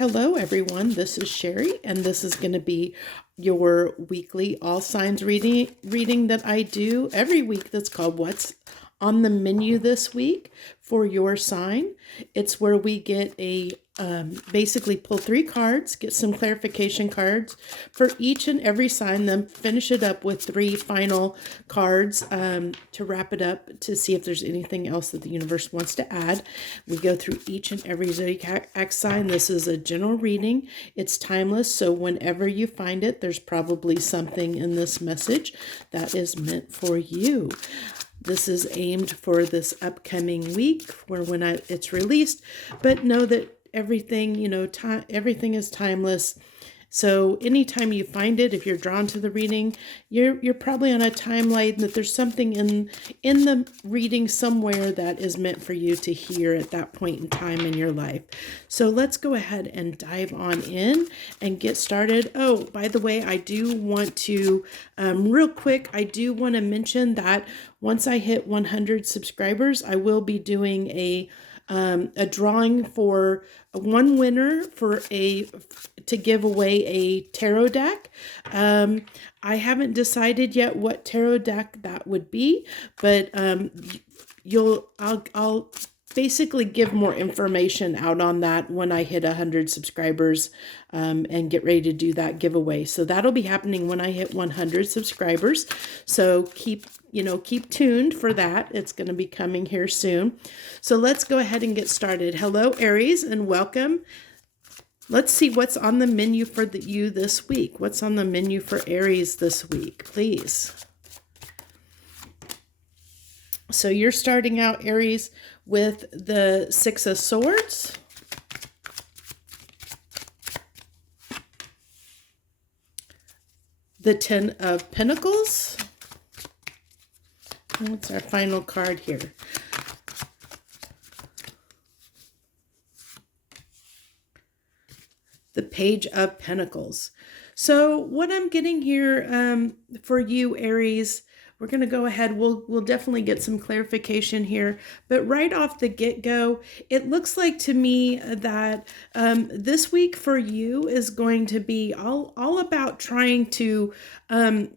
Hello, everyone. This is Sherry, and this is going to be your weekly all signs reading that I do every week. That's called What's on the Menu This Week for your sign. It's where we get basically pull 3 cards, get some clarification cards for each and every sign, then finish it up with 3 final cards to wrap it up to see if there's anything else that the universe wants to add. We go through each and every zodiac sign. This is a general reading. It's timeless, so whenever you find it, there's probably something in this message that is meant for you. This is aimed for this upcoming week or when it's released, but know that everything, everything is timeless. So anytime you find it, if you're drawn to the reading, you're probably on a timeline that there's something in the reading somewhere that is meant for you to hear at that point in time in your life. So let's go ahead and dive on in and get started. Oh, by the way, I do want to, real quick, I do want to mention that once I hit 100 subscribers, I will be doing a drawing for one winner to give away a tarot deck. I haven't decided yet what tarot deck that would be, but I'll basically give more information out on that when I hit 100 subscribers and get ready to do that giveaway. So that'll be happening when I hit 100 subscribers. So keep tuned for that. It's going to be coming here soon. So let's go ahead and get started. Hello, Aries, and welcome. Let's see what's on the menu for you this week. What's on the menu for Aries this week, please? So you're starting out, Aries, with the 6 of Swords. The 10 of Pentacles. What's our final card here? The Page of Pentacles. So what I'm getting here for you, Aries, we're going to go ahead. We'll definitely get some clarification here. But right off the get-go, it looks like to me that this week for you is going to be all about trying to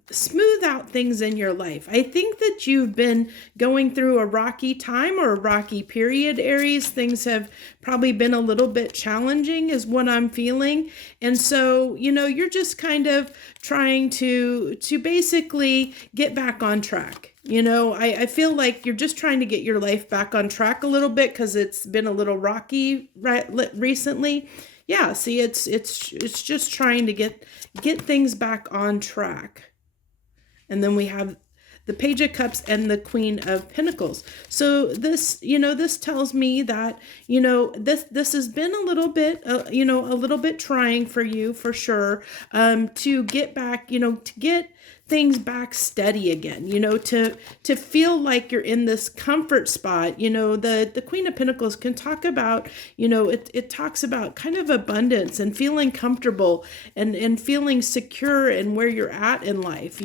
smooth out things in your life. I think that you've been going through a rocky time or a rocky period, Aries. Things have probably been a little bit challenging is what I'm feeling. And so, you're just kind of trying to basically get back on track. I feel like you're just trying to get your life back on track a little bit because it's been a little rocky recently. Yeah, see, it's just trying to get things back on track. And then we have the Page of Cups and the Queen of Pentacles. So this, this tells me that, this has been a little bit, a little bit trying for you for sure, to get back, to get things back steady again, to feel like you're in this comfort spot. The Queen of Pentacles can talk about, it talks about kind of abundance and feeling comfortable and feeling secure in where you're at in life,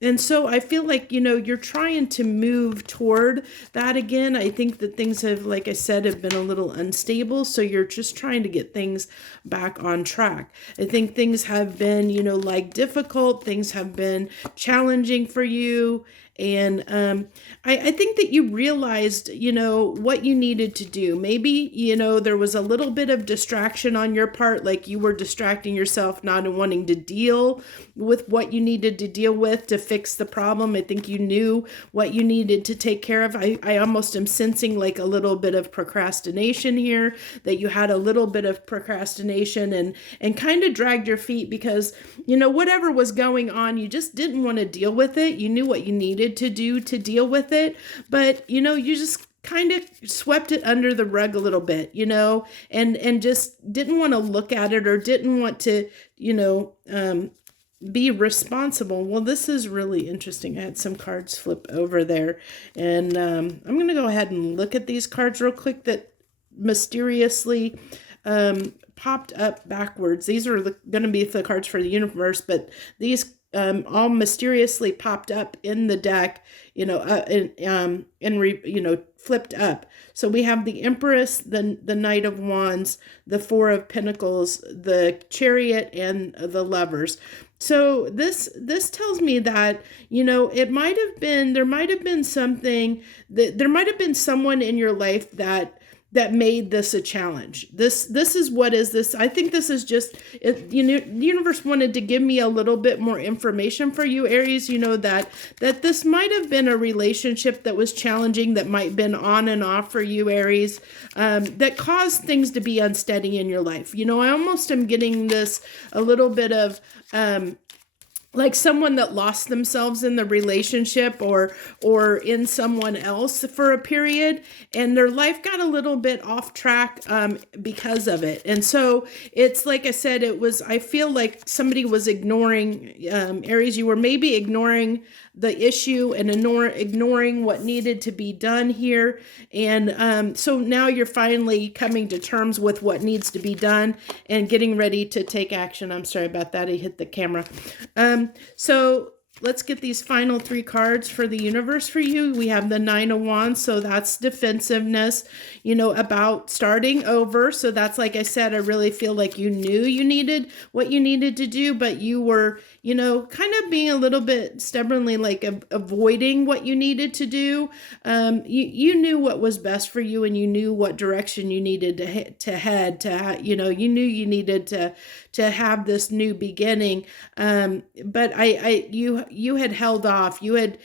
and so I feel like, you're trying to move toward that again. I think that things have, like I said, have been a little unstable. So you're just trying to get things back on track. I think things have been, difficult. Things have been challenging for you. And I think that you realized, what you needed to do. Maybe, there was a little bit of distraction on your part, like you were distracting yourself, not wanting to deal with what you needed to deal with to fix the problem. I think you knew what you needed to take care of. I almost am sensing like a little bit of procrastination here, that you had a little bit of procrastination and kind of dragged your feet because, whatever was going on, you just didn't want to deal with it. You knew what you needed to do to deal with it, but you just kind of swept it under the rug a little bit, and just didn't want to look at it or didn't want to, be responsible. Well, this is really interesting. I had some cards flip over there, and I'm going to go ahead and look at these cards real quick that mysteriously popped up backwards. These are going to be the cards for the universe, but these all mysteriously popped up in the deck, flipped up. So we have the Empress, the Knight of Wands, the Four of Pentacles, the Chariot, and the Lovers. So this tells me that, there might have been something that there might have been someone in your life that made this a challenge. This is what is this. I think this is just, the universe wanted to give me a little bit more information for you, Aries, that this might have been a relationship that was challenging, that might have been on and off for you, Aries, that caused things to be unsteady in your life. I almost am getting this a little bit of, like someone that lost themselves in the relationship or in someone else for a period, and their life got a little bit off track because of it. And so it's like I said, I feel like somebody was ignoring, Aries, you were maybe ignoring the issue and ignoring what needed to be done here. And so now you're finally coming to terms with what needs to be done and getting ready to take action. I'm sorry about that. I hit the camera. So let's get these final 3 cards for the universe for you. We have the Nine of Wands, so that's defensiveness, about starting over. So that's, like I said, I really feel like you knew you needed what you needed to do, but you were, kind of being a little bit stubbornly like avoiding what you needed to do. You knew what was best for you, and you knew what direction you needed to head to, you knew you needed to have this new beginning. But you had held off. You had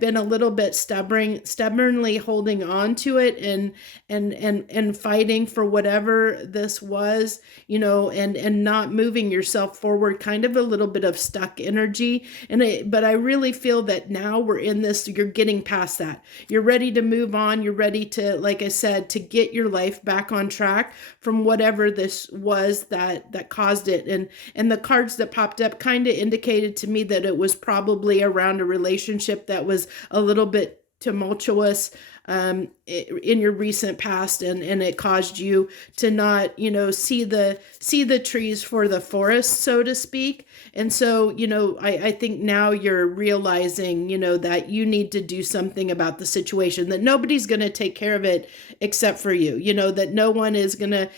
been a little bit stubbornly holding on to it and fighting for whatever this was, and not moving yourself forward, kind of a little bit of stuck energy. But I really feel that now we're in this, you're getting past that. You're ready to move on. You're ready to, like I said, to get your life back on track from whatever this was that caused it. And the cards that popped up kind of indicated to me that it was probably around a relationship that was a little bit tumultuous in your recent past, and it caused you to not, see the trees for the forest, so to speak. And so, I think now you're realizing, that you need to do something about the situation, that nobody's going to take care of it except for you, that no one is going to,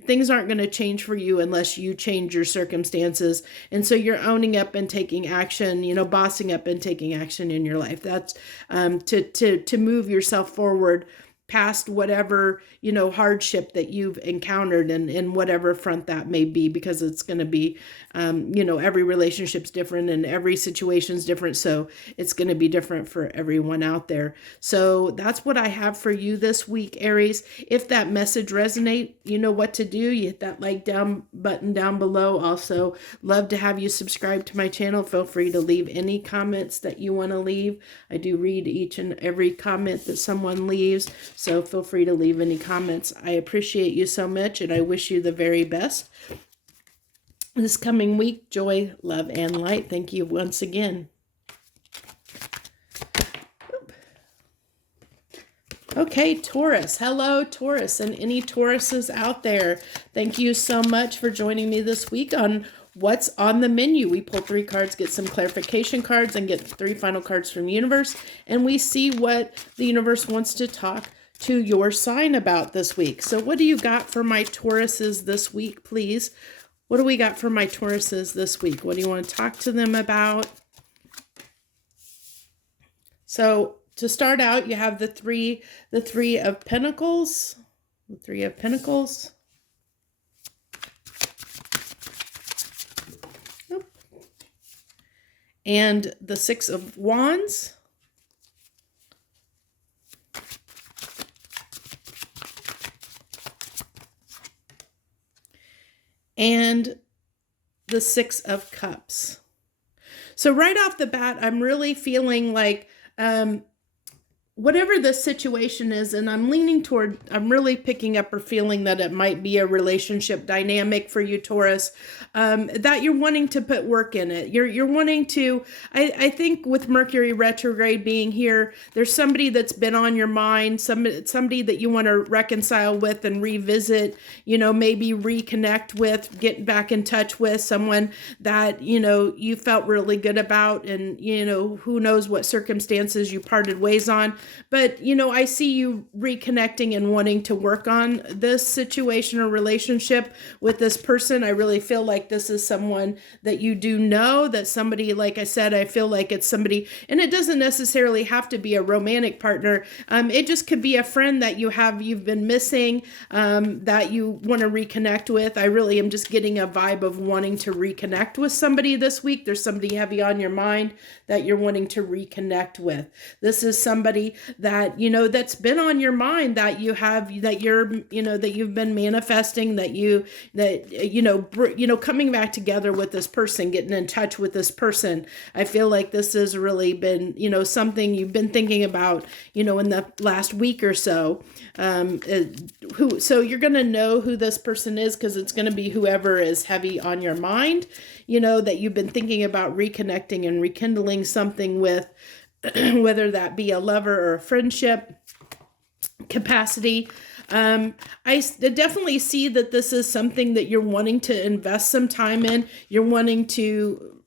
things aren't going to change for you unless you change your circumstances. And so you're owning up and taking action, bossing up and taking action in your life. That's to move yourself forward past whatever, hardship that you've encountered in whatever front that may be, because it's going to be, every relationship's different and every situation's different. So it's going to be different for everyone out there. So that's what I have for you this week, Aries. If that message resonates, you know what to do. You hit that like button down below. Also, love to have you subscribe to my channel. Feel free to leave any comments that you want to leave. I do read each and every comment that someone leaves. So feel free to leave any comments. I appreciate you so much, and I wish you the very best this coming week. Joy, love, and light. Thank you once again. Okay, Taurus. Hello, Taurus, and any Tauruses out there. Thank you so much for joining me this week on What's on the Menu. We pull 3 cards, get some clarification cards, and get 3 final cards from the universe, and we see what the universe wants to talk to your sign about this week. So what do you got for my Tauruses this week, please? What do we got for my Tauruses this week? What do you want to talk to them about? So to start out, you have the three of Pentacles. The 3 of Pentacles. And the 6 of Wands. And the 6 of Cups. So right off the bat, I'm really feeling like whatever the situation is, and I'm leaning toward, I'm really picking up or feeling that it might be a relationship dynamic for you, Taurus, that you're wanting to put work in it. You're wanting to, I think with Mercury retrograde being here, there's somebody that's been on your mind, somebody that you want to reconcile with and revisit, maybe reconnect with, get back in touch with someone that, you felt really good about, and, who knows what circumstances you parted ways on. But, I see you reconnecting and wanting to work on this situation or relationship with this person. I really feel like this is someone that you do know, that somebody, like I said, I feel like it's somebody, and it doesn't necessarily have to be a romantic partner. It just could be a friend that you've been missing, that you want to reconnect with. I really am just getting a vibe of wanting to reconnect with somebody this week. There's somebody heavy on your mind that you're wanting to reconnect with. This is somebody that, that's been on your mind, that you've been manifesting, coming back together with this person, getting in touch with this person. I feel like this has really been, something you've been thinking about, in the last week or so. So you're going to know who this person is, because it's going to be whoever is heavy on your mind, that you've been thinking about reconnecting and rekindling something with, whether that be a lover or a friendship capacity. I definitely see that this is something that you're wanting to invest some time in. You're wanting to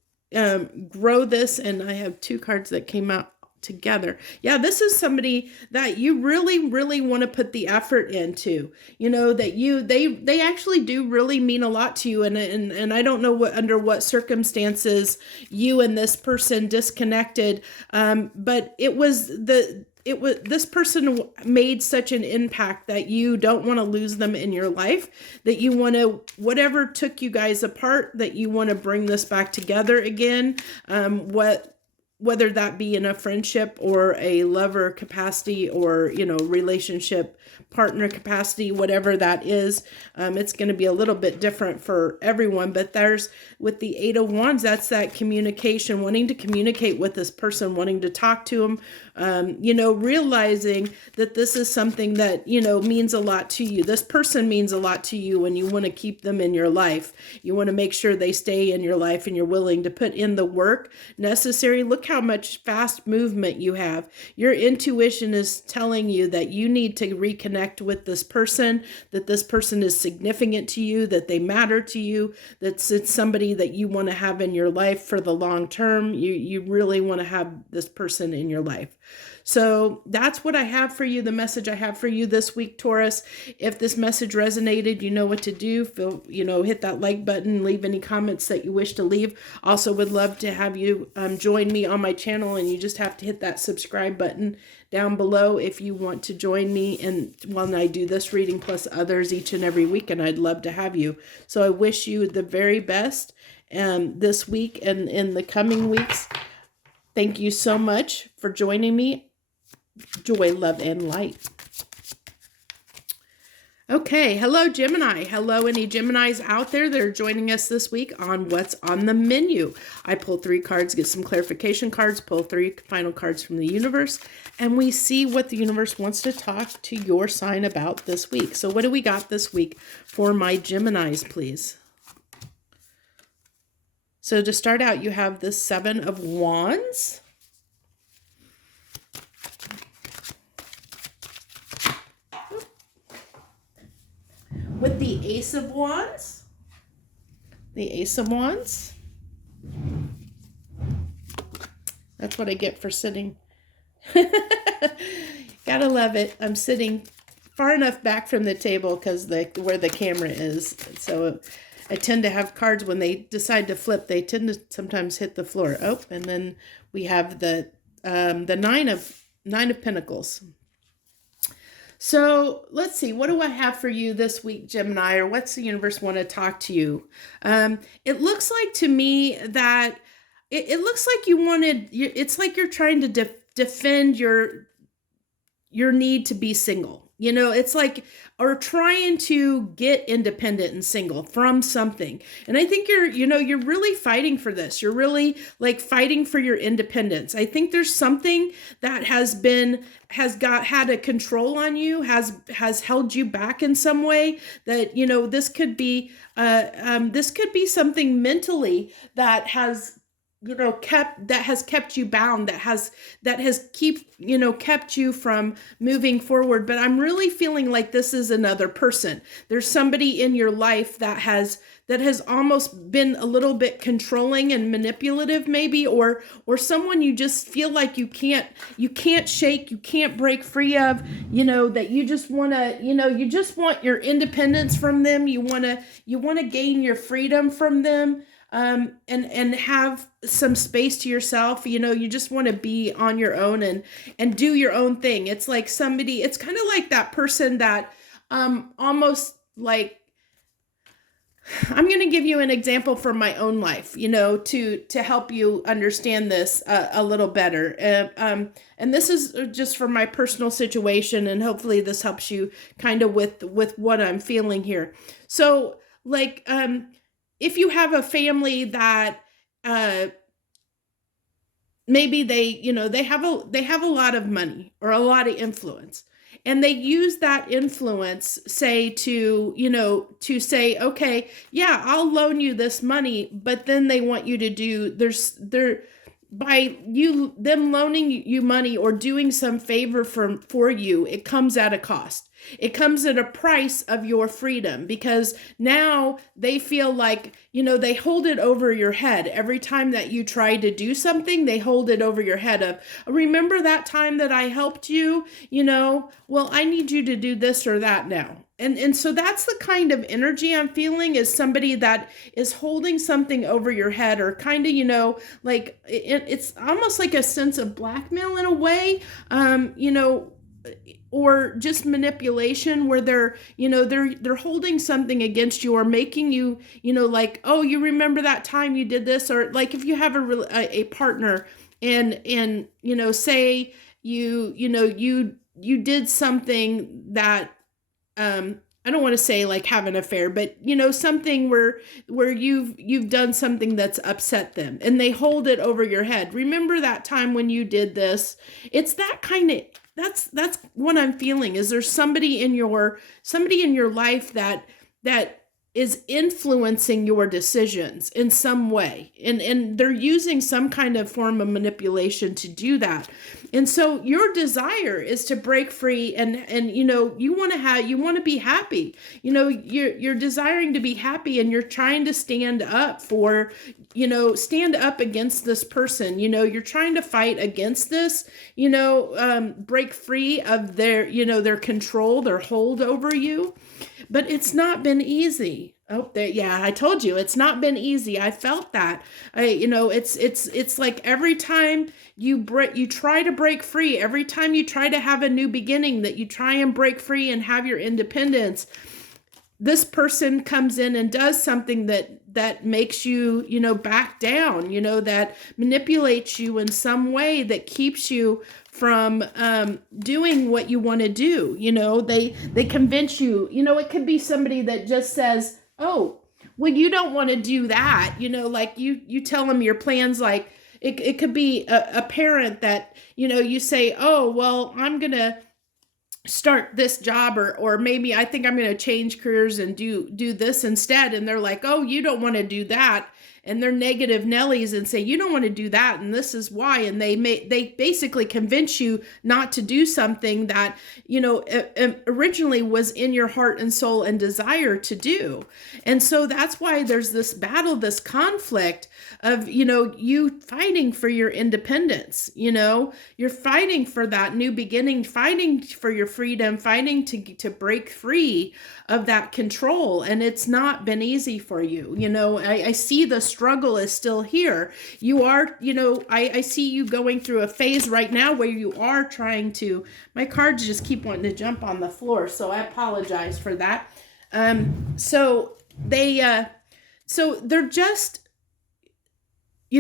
grow this, and I have two cards that came out together. Yeah, this is somebody that you really, really want to put the effort into. That they actually do really mean a lot to you, and I don't know under what circumstances you and this person disconnected, but this person made such an impact that you don't want to lose them in your life, that you want to, whatever took you guys apart, that you want to bring this back together again. Whether that be in a friendship or a lover capacity, or, relationship partner capacity, whatever that is, it's going to be a little bit different for everyone. But there's, with the Eight of Wands, that's that communication, wanting to communicate with this person, wanting to talk to them, realizing that this is something that, means a lot to you. This person means a lot to you, and you want to keep them in your life. You want to make sure they stay in your life, and you're willing to put in the work necessary. Look how much fast movement you have. Your intuition is telling you that you need to reconnect with this person, that this person is significant to you, that they matter to you, that it's somebody that you want to have in your life for the long term. You really want to have this person in your life. So that's what I have for you, the message I have for you this week, Taurus. If this message resonated, you know what to do. Hit that like button, leave any comments that you wish to leave. Also would love to have you join me on my channel, and you just have to hit that subscribe button down below if you want to join me and when I do this reading plus others each and every week, and I'd love to have you. So I wish you the very best this week and in the coming weeks. Thank you so much for joining me. Joy, love, and light. Okay, hello Gemini. Hello any Geminis out there that are joining us this week on What's on the Menu. I pull 3 cards, get some clarification cards, pull 3 final cards from the universe, and we see what the universe wants to talk to your sign about this week. So what do we got this week for my Geminis, please? So to start out, you have the 7 of Wands. With the Ace of Wands. The Ace of Wands. That's what I get for sitting. Gotta love it. I'm sitting far enough back from the table because where the camera is. So I tend to have cards, when they decide to flip, they tend to sometimes hit the floor. Oh, and then we have the Nine of Pentacles. So let's see, what do I have for you this week, Gemini, or what's the universe want to talk to you? It looks like to me that it looks like it's like you're trying to defend your need to be single. You know, it's like, or trying to get independent and single from something. And I think you're really fighting for this. You're really like fighting for your independence. I think there's something that had a control on you, has held you back in some way, that, this could be something mentally that has kept you bound, that has kept you from moving forward. But I'm really feeling like this is another person. There's somebody in your life that has almost been a little bit controlling and manipulative, maybe, or someone you just feel like you can't shake, you can't break free of, that you just want to, you just want your independence from them. You want to gain your freedom from them. And have some space to yourself. You just want to be on your own and do your own thing. It's like somebody, it's kind of like that person that, almost like, I'm going to give you an example from my own life, to help you understand this a little better. And this is just from my personal situation, and hopefully this helps you kind of with what I'm feeling here. So like, if you have a family that maybe they have a lot of money or a lot of influence, and they use that influence, say, to say, okay, yeah, I'll loan you this money, but then they want you to do by them loaning you money or doing some favor for you, it comes at a cost. It comes at a price of your freedom, because now they feel like, they hold it over your head. Every time that you try to do something, they hold it over your head of, remember that time that I helped you, well, I need you to do this or that now. And so that's the kind of energy I'm feeling, is somebody that is holding something over your head, or kind of, like it's almost like a sense of blackmail in a way, or just manipulation, where they're holding something against you, or making you, like, oh, you remember that time you did this, or like if you have a partner and say you did something that, I don't want to say like have an affair, but something where you've done something that's upset them, and they hold it over your head. Remember that time when you did this? It's that kind of, that's what I'm feeling. Is there somebody in your life that is influencing your decisions in some way, and they're using some kind of form of manipulation to do that. And so your desire is to break free, and you want to be happy. You're desiring to be happy, and you're trying to stand up against this person. You're trying to fight against this, break free of their control, their hold over you. But it's not been easy. Oh, yeah, I told you, it's not been easy. I felt that. It's like every time you try to break free, every time you try to have a new beginning, that you try and break free and have your independence, this person comes in and does something that makes you, back down, that manipulates you in some way, that keeps you from doing what you want to do. They convince you, it could be somebody that just says, oh, well, you don't want to do that. Like you tell them your plans. Like it could be a parent that, you say, oh, well, I'm going to start this job, or maybe I think I'm going to change careers and do this instead. And they're like, oh, you don't want to do that. And they're negative Nellies and say, you don't want to do that, and this is why. And they basically convince you not to do something that, originally was in your heart and soul and desire to do. And so that's why there's this battle, this conflict of, you fighting for your independence. You're fighting for that new beginning, fighting for your freedom, fighting to break free of that control. And it's not been easy for you. I see the struggle is still here. You are, I see you going through a phase right now where you are trying to, my cards just keep wanting to jump on the floor, so I apologize for that. So they're just,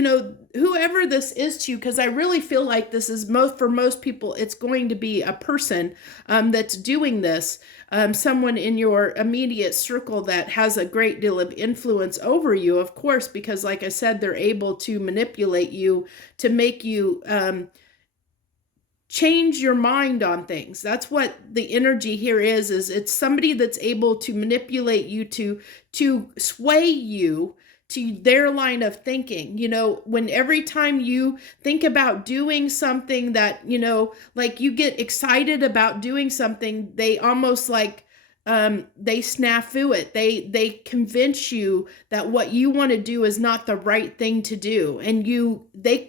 whoever this is to you, because I really feel like this is for most people, it's going to be a person that's doing this, someone in your immediate circle that has a great deal of influence over you, of course, because like I said, they're able to manipulate you to make you change your mind on things. That's what the energy here is it's somebody that's able to manipulate you to sway you to their line of thinking. When every time you think about doing something that, like you get excited about doing something, they almost like they snafu it. They convince you that what you want to do is not the right thing to do. And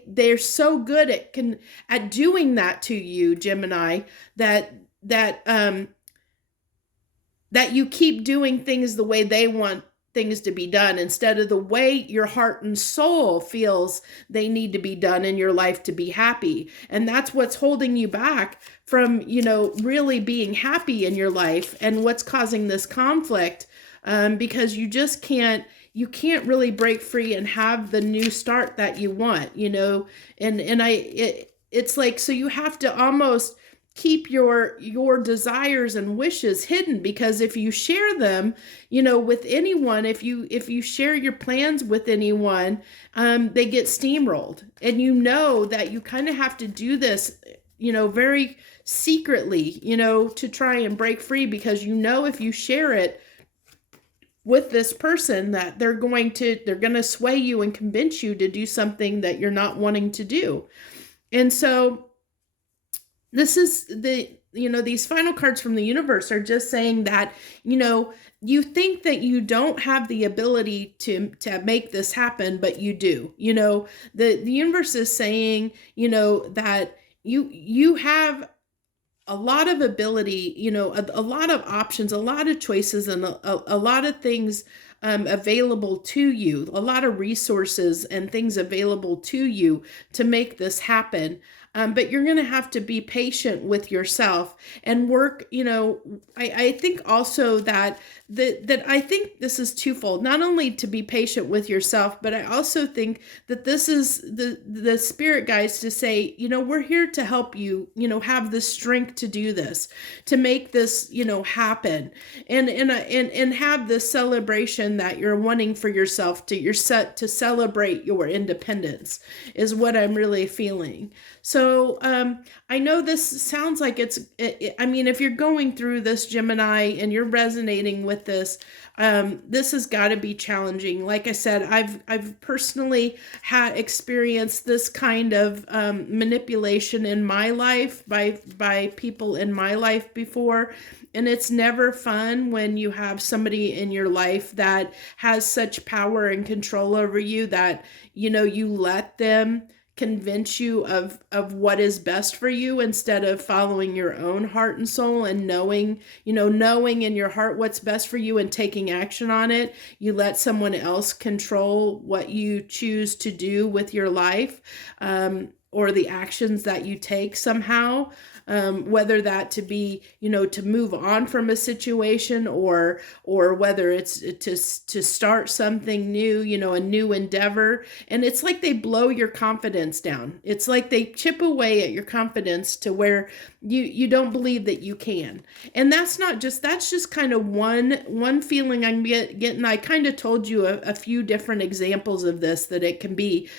they're so good at doing that to you, Gemini, that you keep doing things the way they want things to be done instead of the way your heart and soul feels they need to be done in your life to be happy. And that's what's holding you back from, really being happy in your life, and what's causing this conflict, because you just can't really break free and have the new start that you want, it's like, so you have to almost keep your desires and wishes hidden, because if you share them, with anyone, if you share your plans with anyone, they get steamrolled. And that you kind of have to do this, very secretly, to try and break free, because if you share it with this person, that they're going to sway you and convince you to do something that you're not wanting to do. And so this is these final cards from the universe are just saying that, you think that you don't have the ability to make this happen, but you do. The universe is saying, that you have a lot of ability, a lot of options, a lot of choices, and a lot of things available to you, a lot of resources and things available to you to make this happen. But you're going to have to be patient with yourself and work. I think also that I think this is twofold, not only to be patient with yourself, but I also think that this is the spirit guides to say, we're here to help you, have the strength to do this, to make this, happen, and have the celebration that you're wanting for yourself, you're set to celebrate your independence, is what I'm really feeling. So I know this sounds like if you're going through this, Gemini, and you're resonating with this, this has got to be challenging. Like I said, I've personally experienced this kind of manipulation in my life by people in my life before. And it's never fun when you have somebody in your life that has such power and control over you that, you let them convince you of what is best for you instead of following your own heart and soul and knowing in your heart what's best for you and taking action on it. You let someone else control what you choose to do with your life, or the actions that you take somehow. Whether that to be, to move on from a situation, or whether it's to start something new, a new endeavor. And it's like they blow your confidence down. It's like they chip away at your confidence to where you don't believe that you can. And that's just kind of one feeling I'm getting. I kind of told you a few different examples of this, that it can be,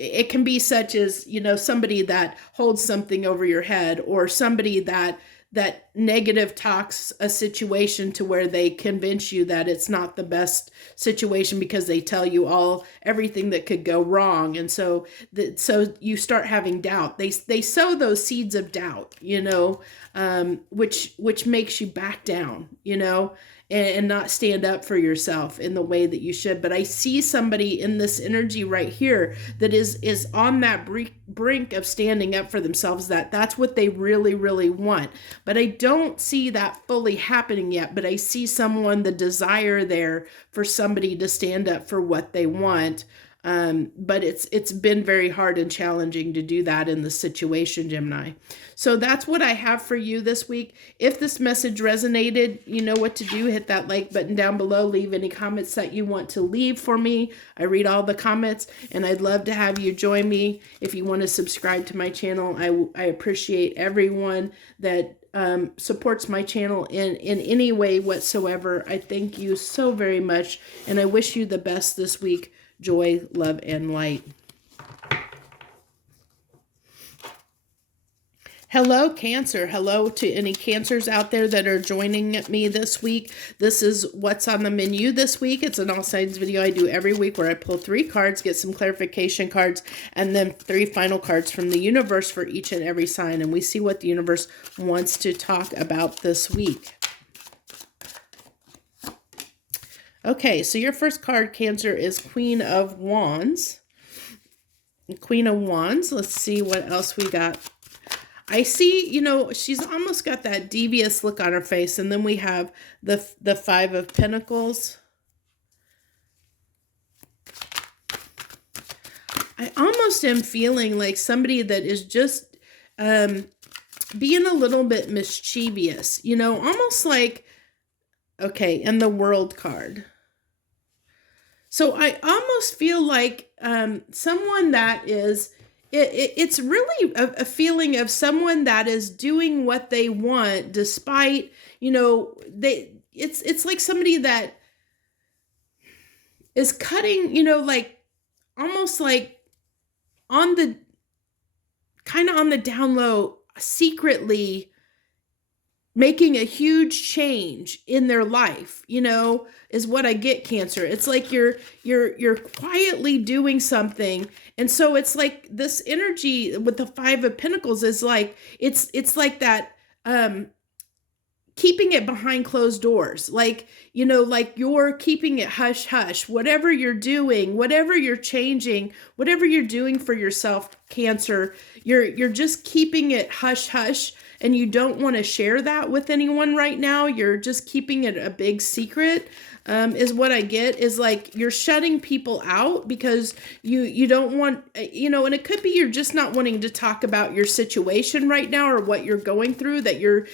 it can be such as, somebody that holds something over your head, or somebody that negative talks a situation to where they convince you that it's not the best situation because they tell you everything that could go wrong. And so you start having doubt. They sow those seeds of doubt, which makes you back down, and not stand up for yourself in the way that you should. But I see somebody in this energy right here that is on that brink of standing up for themselves, that's what they really, really want. But I don't see that fully happening yet, but I see the desire there for somebody to stand up for what they want. But it's been very hard and challenging to do that in the situation, Gemini. So that's what I have for you this week. If this message resonated, you know what to do. Hit that like button down below. Leave any comments that you want to leave for me. I read all the comments, and I'd love to have you join me. If you want to subscribe to my channel, I appreciate everyone that supports my channel in any way whatsoever. I thank you so very much, and I wish you the best this week. Joy, love, and light. Hello, Cancer. Hello to any Cancers out there that are joining me this week. This is what's on the menu this week. It's an all signs video I do every week where I pull 3 cards, get some clarification cards, and then 3 final cards from the universe for each and every sign. And we see what the universe wants to talk about this week. Okay, so your first card, Cancer, is Queen of Wands. Queen of Wands. Let's see what else we got. I see, you know, she's almost got that devious look on her face. And then we have the 5 of Pentacles. I almost am feeling like somebody that is just being a little bit mischievous. You know, almost like, okay, and the World card. So I almost feel like someone that is, it's really a feeling of someone that is doing what they want despite, you know, it's like somebody that is cutting, you know, like almost like on the, kind of on the down low, secretly making a huge change in their life, you know, is what I get, Cancer. It's like you're quietly doing something. And so it's like this energy with the 5 of Pentacles is like, it's like that, keeping it behind closed doors. Like, you know, like you're keeping it hush hush, whatever you're doing, whatever you're changing, whatever you're doing for yourself, Cancer, you're just keeping it hush hush. And you don't want to share that with anyone right now. You're just keeping it a big secret, is what I get. Is like you're shutting people out because you don't want, you know, and it could be you're just not wanting to talk about your situation right now or what you're going through, that you're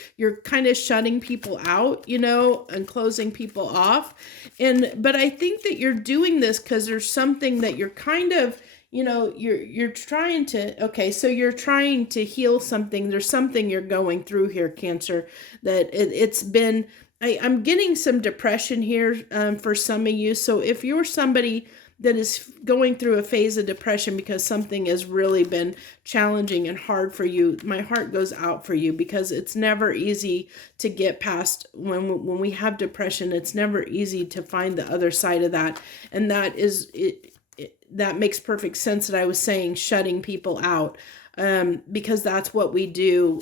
kind of shutting people out, you know, and closing people off. But I think that you're doing this because there's something that you're kind of, you know, you're trying to, okay, so you're trying to heal something. There's something you're going through here, Cancer, that it's been, I'm getting some depression here for some of you. So if you're somebody that is going through a phase of depression because something has really been challenging and hard for you, my heart goes out for you, because it's never easy to get past when we have depression. It's never easy to find the other side of that. And that is it. That makes perfect sense that I was saying shutting people out, because that's what we do.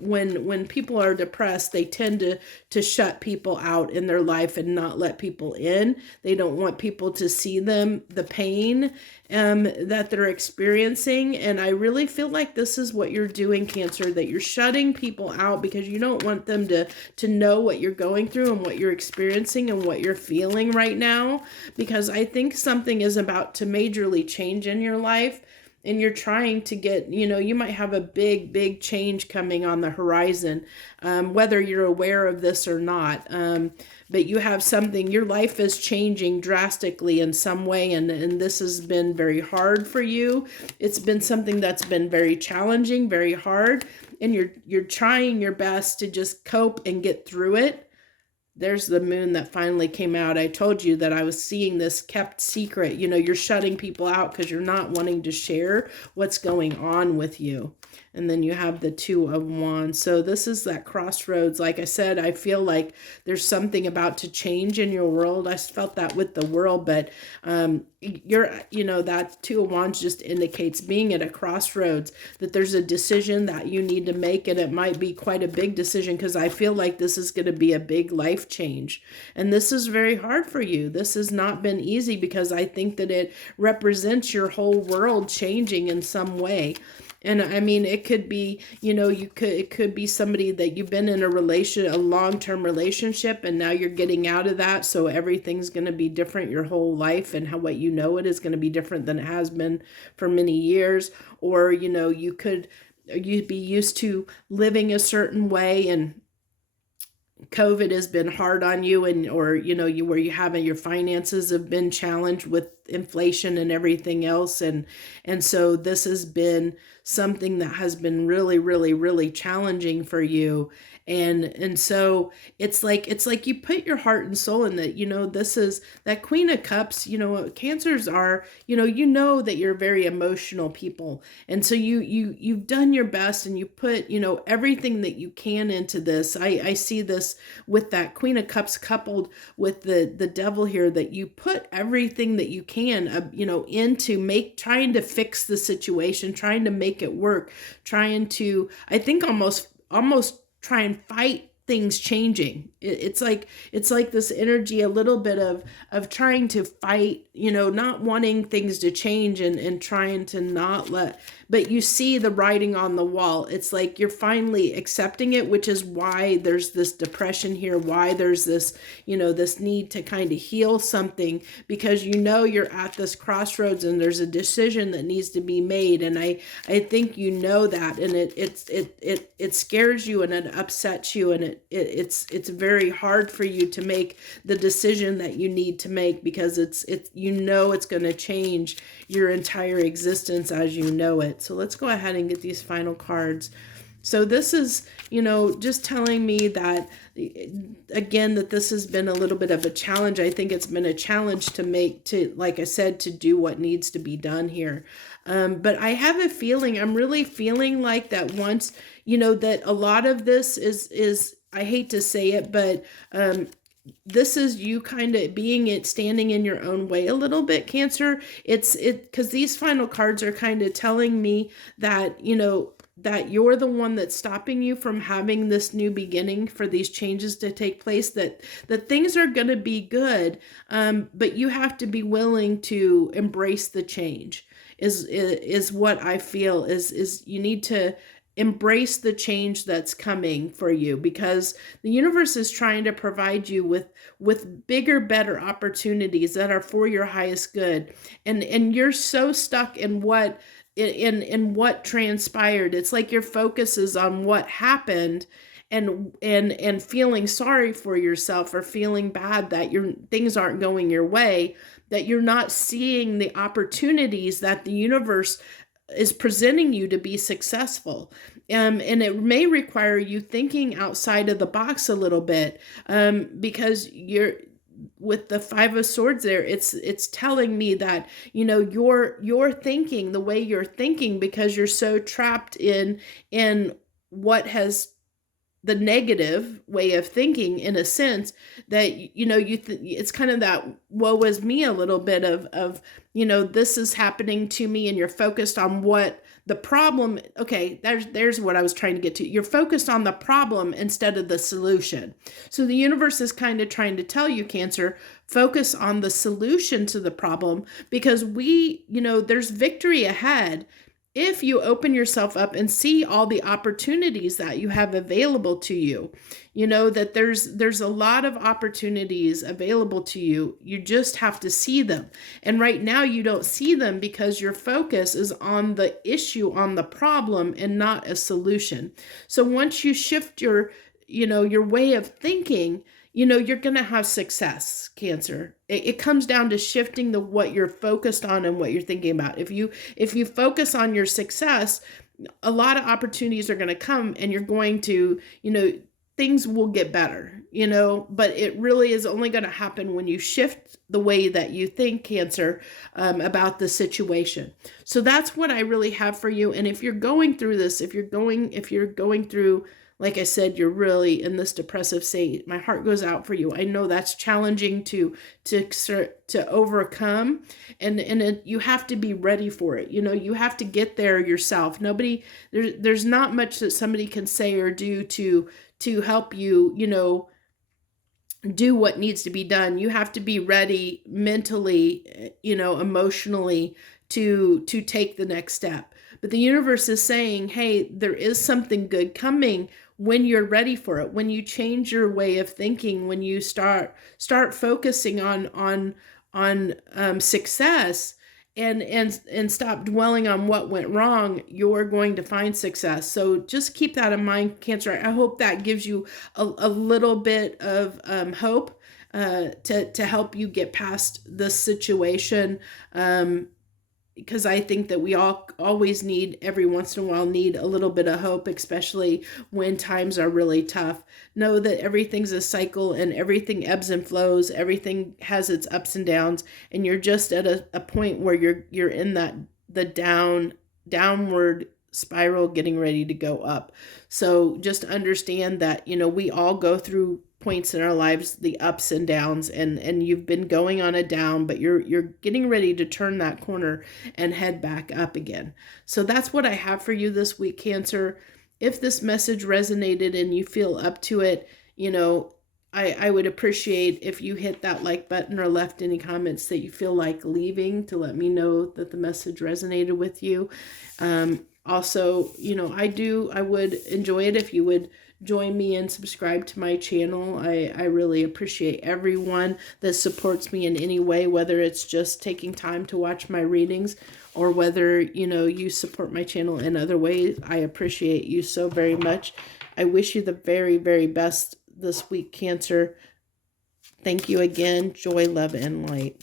When people are depressed, they tend to shut people out in their life and not let people in. They don't want people to see them, the pain that they're experiencing. And I really feel like this is what you're doing, Cancer, that you're shutting people out because you don't want them to know what you're going through and what you're experiencing and what you're feeling right now, because I think something is about to majorly change in your life. And you're trying to get, you know, you might have a big change coming on the horizon, whether you're aware of this or not. But you have something, your life is changing drastically in some way. And this has been very hard for you. It's been something that's been very challenging, very hard. And you're trying your best to just cope and get through it. There's the moon that finally came out. I told you that I was seeing this kept secret. You know, you're shutting people out because you're not wanting to share what's going on with you. And then you have the 2 of Wands. So this is that crossroads. Like I said, I feel like there's something about to change in your world. I felt that with the world, but you know, that 2 of Wands just indicates being at a crossroads, that there's a decision that you need to make, and it might be quite a big decision, because I feel like this is going to be a big life change. And this is very hard for you. This has not been easy, because I think that it represents your whole world changing in some way. And I mean, it could be, it could be somebody that you've been in a long-term relationship, and now you're getting out of that. So everything's going to be different your whole life, and what it is going to be different than it has been for many years. Or, you'd be used to living a certain way, and COVID has been hard on you, or where you haven't, your finances have been challenged with inflation and everything else, and so this has been something that has been really, really, really challenging for you. And so it's like you put your heart and soul in that. This is that Queen of Cups. Cancers are, that you're very emotional people, and so you've done your best, and you put everything that you can into this. I see this with that Queen of Cups coupled with the Devil here, that you put everything that you can into trying to fix the situation, trying to make it work, trying to, I think, almost try and fight things changing. It's like this energy, a little bit of trying to fight, not wanting things to change, and trying to not let, but you see the writing on the wall. It's like you're finally accepting it, which is why there's this depression here, why there's this, this need to kind of heal something, because you're at this crossroads, and there's a decision that needs to be made. And I think that, and it scares you, and it upsets you, and it's very hard for you to make the decision that you need to make, because it's going to change your entire existence as you know it. So let's go ahead and get these final cards. So this is, just telling me that, again, that this has been a little bit of a challenge. I think it's been a challenge like I said, to do what needs to be done here. But I have a feeling, I'm really feeling like that once, that a lot of this is, I hate to say it, but this is you kind of standing in your own way a little bit, Cancer. Because these final cards are kind of telling me that, that you're the one that's stopping you from having this new beginning, for these changes to take place, that things are going to be good, but you have to be willing to embrace the change, is what I feel, is you need to embrace the change that's coming for you, because the universe is trying to provide you with bigger, better opportunities that are for your highest good. And you're so stuck in what transpired. It's like your focus is on what happened, and feeling sorry for yourself, or feeling bad that things aren't going your way, that you're not seeing the opportunities that the universe is presenting you to be successful. And it may require you thinking outside of the box a little bit, because you're, with the Five of Swords there, it's telling me that, you're thinking the way you're thinking, because you're so trapped in what has the negative way of thinking, in a sense, that it's kind of that woe is me a little bit of this is happening to me, and you're focused on what the problem. Okay, there's what I was trying to get to. You're focused on the problem instead of the solution. So the universe is kind of trying to tell you, Cancer, focus on the solution to the problem, because there's victory ahead if you open yourself up and see all the opportunities that you have available to you. That there's a lot of opportunities available to you. You just have to see them. And right now you don't see them because your focus is on the issue, on the problem, and not a solution. So once you shift your way of thinking, you're going to have success, Cancer. It comes down to shifting what you're focused on and what you're thinking about. If you focus on your success, a lot of opportunities are going to come, and you're going to, things will get better, but it really is only going to happen when you shift the way that you think, Cancer, about the situation. So that's what I really have for you. And if you're going through this, if you're going through, like I said, you're really in this depressive state, my heart goes out for you. I know that's challenging to overcome, and you have to be ready for it. You have to get there yourself. There's not much that somebody can say or do to help you, do what needs to be done. You have to be ready mentally, emotionally, to take the next step. But the universe is saying, hey, there is something good coming when you're ready for it, when you change your way of thinking, when you start focusing on success, and stop dwelling on what went wrong, you're going to find success. So just keep that in mind, Cancer. I hope that gives you a little bit of hope to help you get past this situation. Because I think that we all always need, every once in a while, need a little bit of hope, especially when times are really tough. Know that everything's a cycle and everything ebbs and flows. Everything has its ups and downs, and you're just at a point where you're in the downward spiral, getting ready to go up. So just understand that, we all go through points in our lives, the ups and downs, and you've been going on a down, but you're getting ready to turn that corner and head back up again. So that's what I have for you this week, Cancer. If this message resonated and you feel up to it, I would appreciate if you hit that like button or left any comments that you feel like leaving to let me know that the message resonated with you. Also, I would enjoy it if you would join me and subscribe to my channel. I really appreciate everyone that supports me in any way, whether it's just taking time to watch my readings or whether, you support my channel in other ways. I appreciate you so very much. I wish you the very, very best this week, Cancer. Thank you again. Joy, love, and light.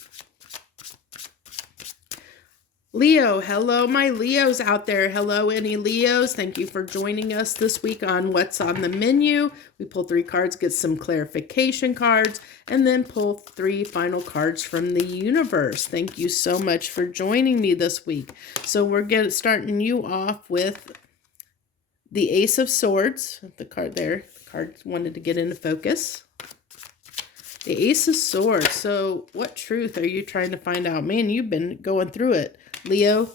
Leo, hello, my Leos out there. Hello, any Leos. Thank you for joining us this week on What's on the Menu. We pull 3 cards, get some clarification cards, and then pull 3 final cards from the universe. Thank you so much for joining me this week. So we're starting you off with the Ace of Swords. The card there. The card wanted to get into focus. The Ace of Swords. So what truth are you trying to find out? Man, you've been going through it, Leo.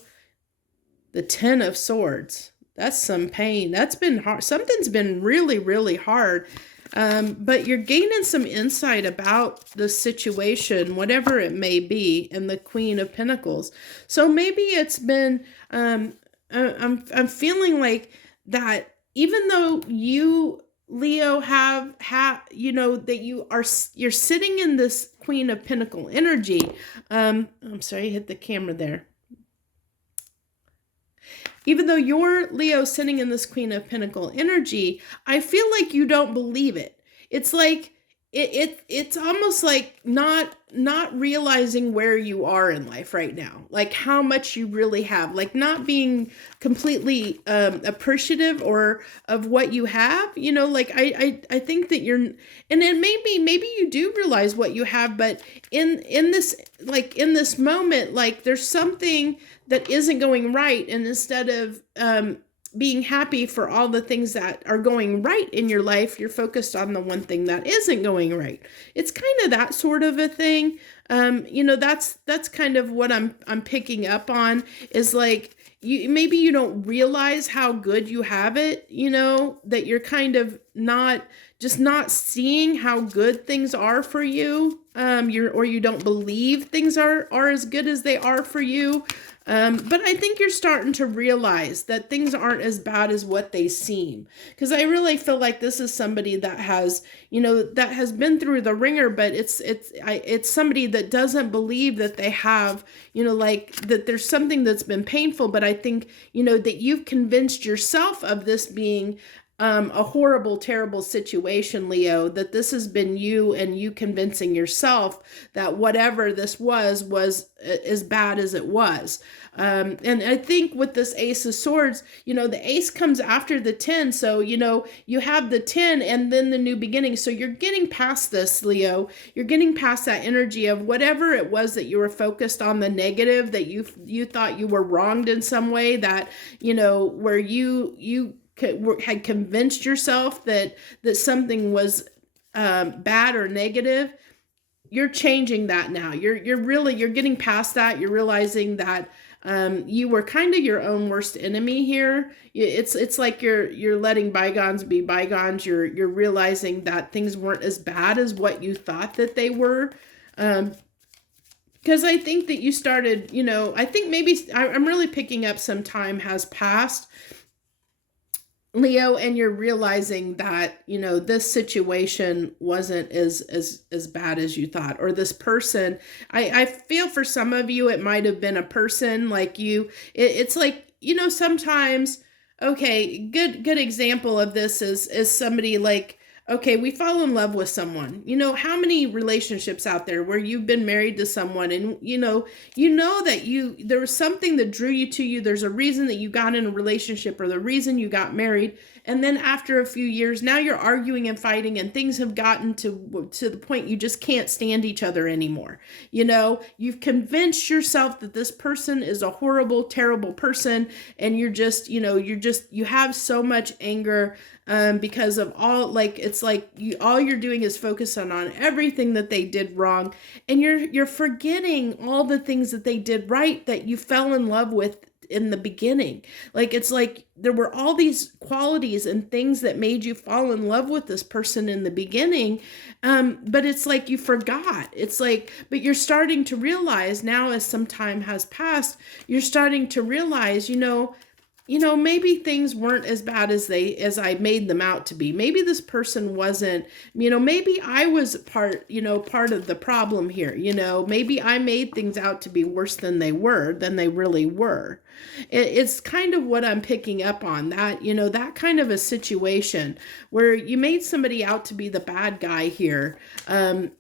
The 10 of Swords. That's some pain. That's been hard. Something's been really, really hard. But you're gaining some insight about the situation, whatever it may be, and the Queen of Pentacles. So maybe it's been, I'm feeling like that even though you, Leo, that you're sitting in this Queen of Pentacle energy. I'm sorry, I hit the camera there. Even though you're, Leo, sitting in this Queen of Pentacle energy, I feel like you don't believe it. It's like it's almost like not realizing where you are in life right now, like how much you really have, like not being completely appreciative or of what you have, like I think that you're, and then maybe you do realize what you have, but in this moment, like there's something that isn't going right, and instead of being happy for all the things that are going right in your life, you're focused on the one thing that isn't going right. It's kind of that sort of a thing. That's kind of what I'm picking up on, is like maybe you don't realize how good you have it, that you're kind of not seeing how good things are for you. Or you don't believe things are as good as they are for you. But I think you're starting to realize that things aren't as bad as what they seem. Because I really feel like this is somebody that has, that has been through the ringer, but it's somebody that doesn't believe that they have, like that there's something that's been painful. But I think, that you've convinced yourself of this being a horrible, terrible situation, Leo, that this has been you and you convincing yourself that whatever this was as bad as it was. And I think with this Ace of Swords, the ace comes after the 10. So, you have the 10 and then the new beginning. So you're getting past this, Leo. You're getting past that energy of whatever it was that you were focused on, the negative, that you thought you were wronged in some way, that, where you had convinced yourself that something was bad or negative. You're changing that now. You're getting past that. You're realizing that you were kind of your own worst enemy here. It's like you're letting bygones be bygones. You're realizing that things weren't as bad as what you thought that they were. Because I think that you started, I think maybe I'm really picking up some time has passed, Leo, and you're realizing that, this situation wasn't as bad as you thought, or this person. I feel for some of you, it might have been a person like you. It's like, sometimes, okay, good example of this is somebody like, okay, we fall in love with someone. How many relationships out there where you've been married to someone and that there was something that drew you to you. There's a reason that you got in a relationship or the reason you got married. And then after a few years, now you're arguing and fighting and things have gotten to the point you just can't stand each other anymore. You've convinced yourself that this person is a horrible, terrible person. And you have so much anger because of all, it's like all you're doing is focusing on everything that they did wrong, and you're forgetting all the things that they did right that you fell in love with in the beginning. It's like there were all these qualities and things that made you fall in love with this person in the beginning, but it's like you forgot. It's like, but you're starting to realize now, as some time has passed, you're starting to realize, maybe things weren't as bad as I made them out to be. Maybe this person wasn't, maybe I was part of the problem here. Maybe I made things out to be worse than they really were. It's kind of what I'm picking up on, that, that kind of a situation where you made somebody out to be the bad guy here,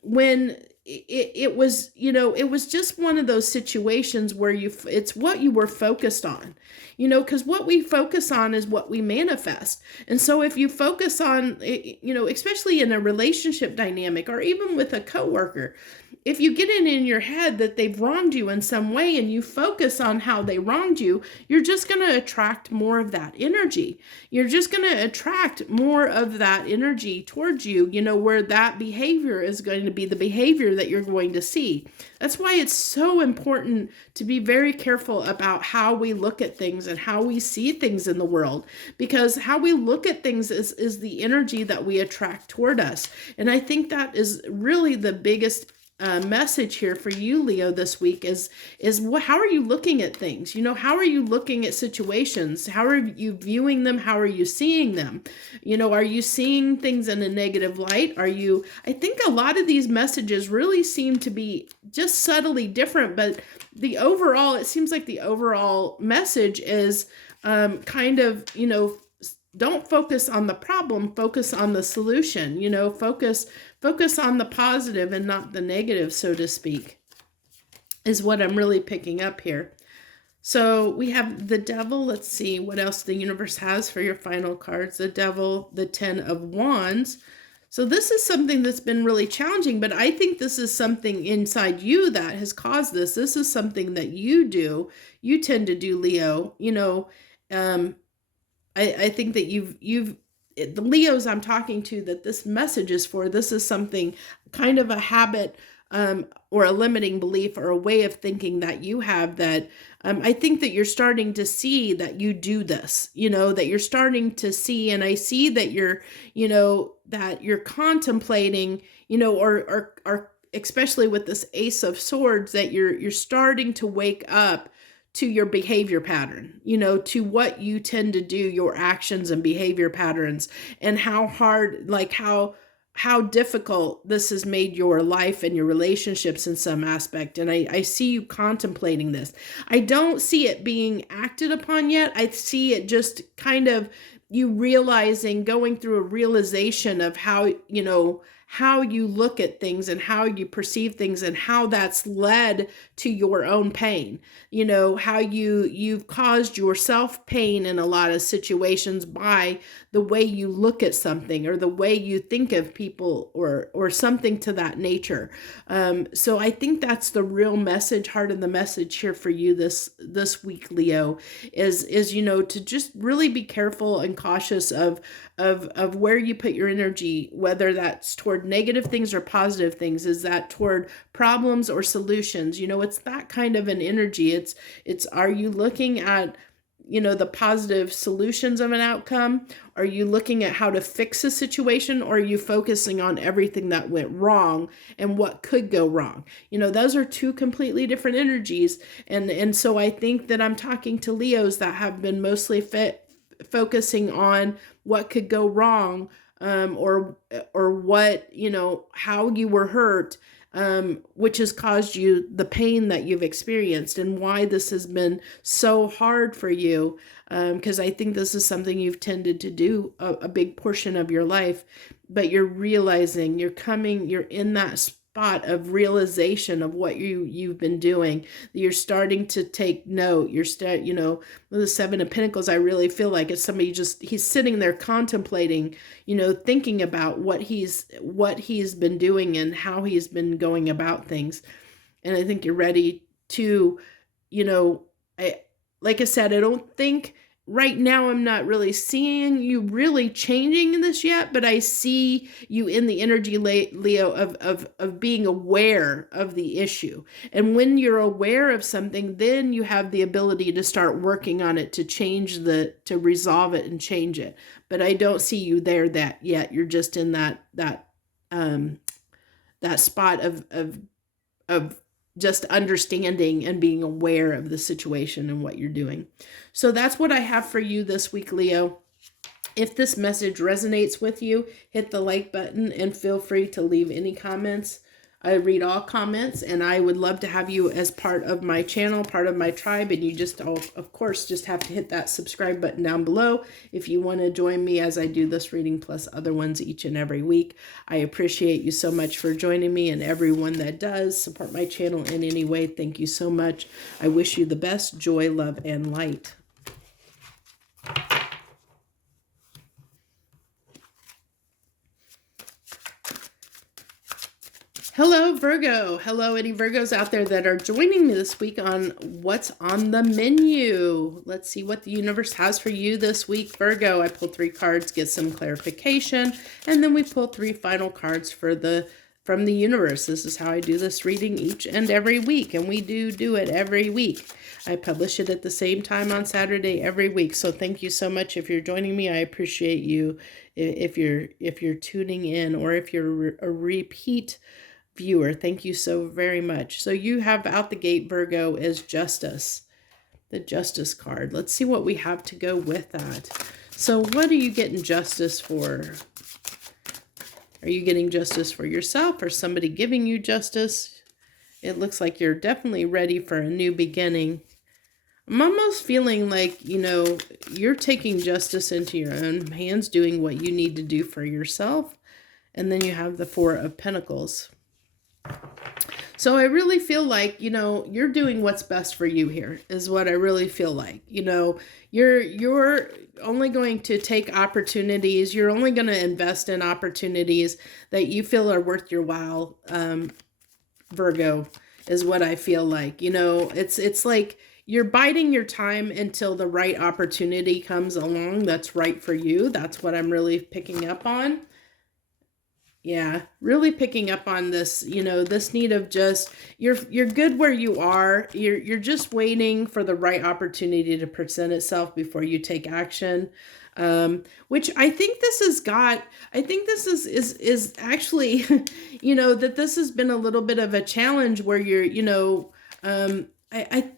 when it was, it was just one of those situations where it's what you were focused on, because what we focus on is what we manifest. And so if you focus on, especially in a relationship dynamic or even with a coworker, if you get it in your head that they've wronged you in some way and you focus on how they wronged you, you're just going to attract more of that energy. You're just going to attract more of that energy towards you, where that behavior is going to be the behavior that you're going to see. That's why it's so important to be very careful about how we look at things and how we see things in the world, because how we look at things is the energy that we attract toward us. And I think that is really the biggest message here for you, Leo, this week is how are you looking at things? How are you looking at situations? How are you viewing them? How are you seeing them? Are you seeing things in a negative light? I think a lot of these messages really seem to be just subtly different, but it seems like the overall message is kind of, don't focus on the problem, focus on the solution, focus on the positive and not the negative, so to speak, is what I'm really picking up here. So we have the Devil. Let's see what else the universe has for your final cards. The Devil, the 10 of Wands. So this is something that's been really challenging, but I think this is something inside you that has caused this. This is something that you tend to do, Leo. I think that the Leos I'm talking to that this message is for, this is something, kind of a habit or a limiting belief or a way of thinking that you have, that I think that you're starting to see that you do this, that you're starting to see, and I see that that you're contemplating, or especially with this Ace of Swords, that you're starting to wake up to your behavior pattern, to what you tend to do, your actions and behavior patterns, and how hard, how difficult this has made your life and your relationships in some aspect. And I see you contemplating this. I don't see it being acted upon yet. I see it just kind of you realizing, going through a realization of how you look at things and how you perceive things and how that's led to your own pain. How you've caused yourself pain in a lot of situations by the way you look at something or the way you think of people or something to that nature. So I think that's the real message, heart of the message here for you this week, Leo, is to just really be careful and cautious of where you put your energy, whether that's toward negative things or positive things. Is that toward problems or solutions? It's that kind of an energy. It's are you looking at the positive solutions of an outcome? Are you looking at how to fix a situation, or are you focusing on everything that went wrong and what could go wrong? Those are two completely different energies. And so I think that I'm talking to Leos that have been mostly focusing on what could go wrong, or what, how you were hurt, which has caused you the pain that you've experienced, and why this has been so hard for you. Because I think this is something you've tended to do a big portion of your life, but you're realizing you're in that spot of realization of what you've been doing. You're starting to take note. With the Seven of Pentacles, I really feel like it's somebody he's sitting there contemplating, thinking about what he's been doing and how he's been going about things. And I think you're ready to, like I said, I don't think right now I'm not really seeing you really changing this yet, but I see you in the energy, Leo, of being aware of the issue. And when you're aware of something, then you have the ability to start working on it, to resolve it and change it. But I don't see you there yet. You're just in that spot of just understanding and being aware of the situation and what you're doing. So that's what I have for you this week, Leo. If this message resonates with you, hit the like button and feel free to leave any comments. I read all comments, and I would love to have you as part of my channel, part of my tribe. And you just, of course, just have to hit that subscribe button down below if you want to join me as I do this reading plus other ones each and every week. I appreciate you so much for joining me, and everyone that does support my channel in any way. Thank you so much. I wish you the best joy, love, and light. Hello, Virgo. Hello, any Virgos out there that are joining me this week on What's on the Menu. Let's see what the universe has for you this week, Virgo. I pulled 3 cards, get some clarification, and then we pull 3 final cards from the universe. This is how I do this reading each and every week, and we do it every week. I publish it at the same time on Saturday every week. So thank you so much if you're joining me. I appreciate you if you're tuning in, or if you're a repeat viewer. Thank you so very much. So you have out the gate, Virgo, is Justice, the Justice card. Let's see what we have to go with that. So what are you getting justice for? Are you getting justice for yourself, or somebody giving you justice? It looks like you're definitely ready for a new beginning. I'm almost feeling like, you're taking justice into your own hands, doing what you need to do for yourself. And then you have the 4 of Pentacles. So I really feel like, you're doing what's best for you here, is what I really feel like. You're only going to take opportunities. You're only going to invest in opportunities that you feel are worth your while, Virgo, is what I feel like. It's like you're biding your time until the right opportunity comes along that's right for you. That's what I'm really picking up on. Yeah, really picking up on this, this need of just, you're good where you are. You're just waiting for the right opportunity to present itself before you take action. Which I think this is actually, that this has been a little bit of a challenge where you're, I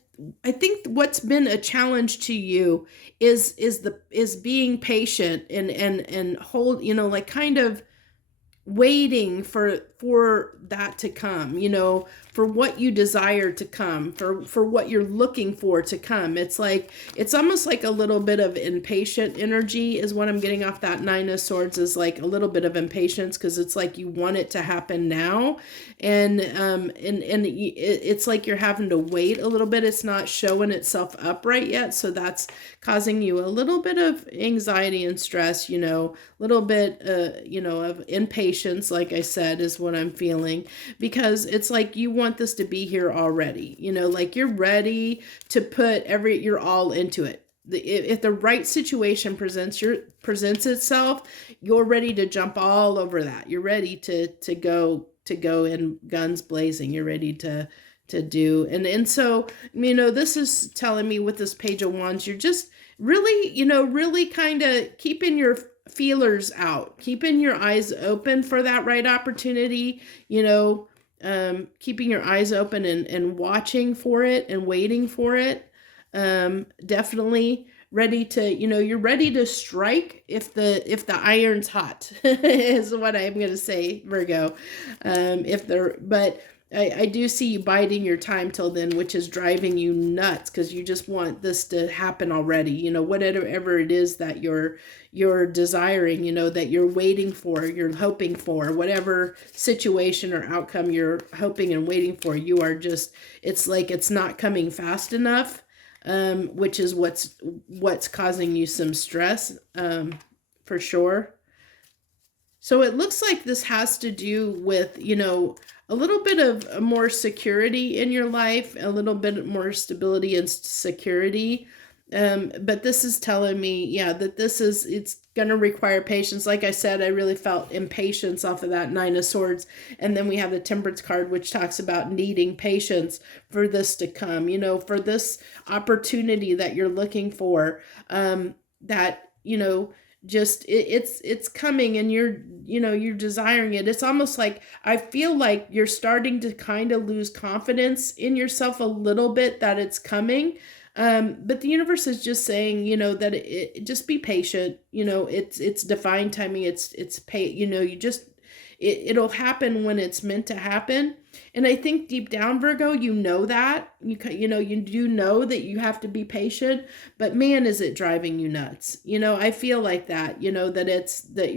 think what's been a challenge to you is being patient and hold, like kind of waiting for that to come, for what you desire to come, for what you're looking for to come. It's almost like a little bit of impatient energy is what I'm getting off that 9 of Swords, is like a little bit of impatience, because it's like you want it to happen now, and it's like you're having to wait a little bit. It's not showing itself up right yet, so that's causing you a little bit of anxiety and stress, little bit of impatience, like I said, is what I'm feeling, because it's like you want this to be here already, like you're ready to put you're all into it. If the right situation presents itself, you're ready to jump all over that. You're ready to go in guns blazing. You're ready to to do. And so, you know, this is telling me with this Page of Wands, you're just really, you know, really kind of keeping your feelers out, keeping your eyes open for that right opportunity, you know, keeping your eyes open and watching for it and waiting for it. Definitely ready to, you know, you're ready to strike if the iron's hot is what I'm going to say, Virgo. But I do see you biding your time till then, which is driving you nuts because you just want this to happen already. You know, whatever it is that you're desiring, you know, that you're waiting for, you're hoping for, whatever situation or outcome you're hoping and waiting for, you are just, it's like it's not coming fast enough, which is what's causing you some stress, for sure. So it looks like this has to do with, you know, a little bit of more security in your life, a little bit more stability and security. But this is telling me, yeah, that it's going to require patience. Like I said, I really felt impatience off of that Nine of Swords. And then we have the Temperance card, which talks about needing patience for this to come, you know, for this opportunity that you're looking for, that, you know, just it's coming and you're desiring it. It's almost like I feel like you're starting to kind of lose confidence in yourself a little bit that it's coming, but the universe is just saying, you know, that it just be patient. You know, it's divine timing. You know, it'll happen when it's meant to happen. And I think deep down, Virgo, you know that. You know, you do know that you have to be patient, but man, is it driving you nuts. You know, I feel like that, you know, that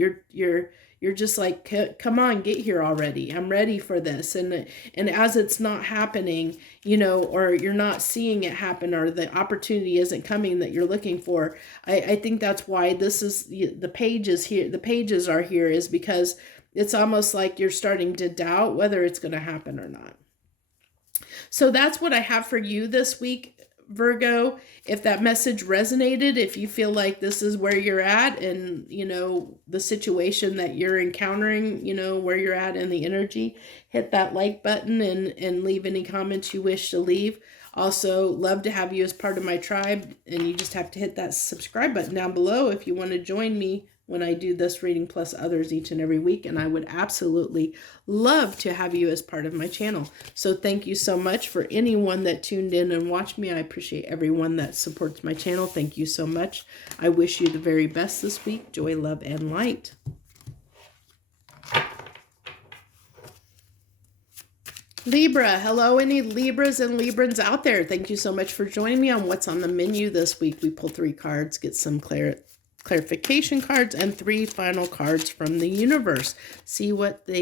you're just like, come on, get here already. I'm ready for this. And as it's not happening, you know, or you're not seeing it happen, or the opportunity isn't coming that you're looking for. I think that's why this is the pages here. The pages are here is because it's almost like you're starting to doubt whether it's going to happen or not. So that's what I have for you this week, Virgo. If that message resonated, if you feel like this is where you're at and, you know, the situation that you're encountering, you know, where you're at in the energy, hit that like button and leave any comments you wish to leave. Also, love to have you as part of my tribe, and you just have to hit that subscribe button down below if you want to join me when I do this reading plus others each and every week. And I would absolutely love to have you as part of my channel. So thank you so much for anyone that tuned in and watched me. I appreciate everyone that supports my channel. Thank you so much. I wish you the very best this week. Joy, love, and light. Libra, hello, any Libras and Librans out there. Thank you so much for joining me on What's on the Menu this week. We pull 3 cards, get some clarification cards, and 3 final cards from the universe. See what the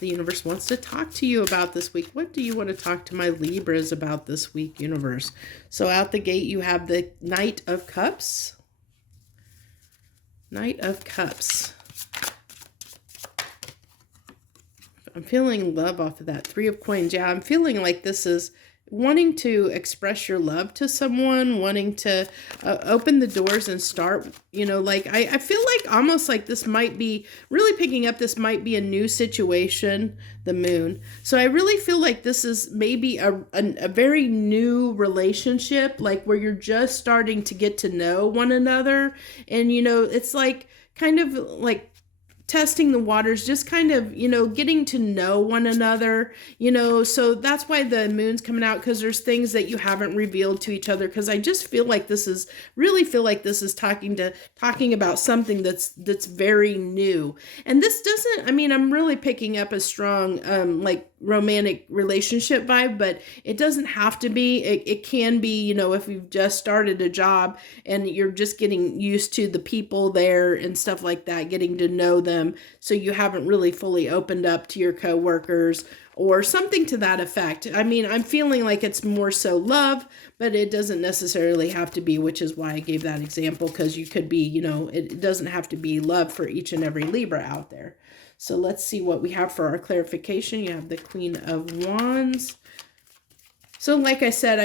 universe wants to talk to you about this week. What do you want to talk to my Libras about this week, universe? So out the gate, you have the Knight of Cups. Knight of Cups. I'm feeling love off of that. 3 of Coins. Yeah, I'm feeling like this is wanting to express your love to someone, wanting to open the doors and start, you know, like I feel like almost like this might be really picking up, this might be a new situation, the Moon. So I really feel like this is maybe a very new relationship, like where you're just starting to get to know one another. And, you know, it's like kind of like testing the waters, just kind of, you know, getting to know one another, you know. So that's why the Moon's coming out, because there's things that you haven't revealed to each other. Because I just feel like this is talking about something that's very new. And this doesn't, I mean, I'm really picking up a strong like romantic relationship vibe, but it doesn't have to be. It can be, you know, if you've just started a job and you're just getting used to the people there and stuff like that, getting to know them. So you haven't really fully opened up to your coworkers or something to that effect. I mean, I'm feeling like it's more so love, but it doesn't necessarily have to be, which is why I gave that example, because you could be, you know, it doesn't have to be love for each and every Libra out there. So let's see what we have for our clarification. You have the Queen of Wands. So like I said,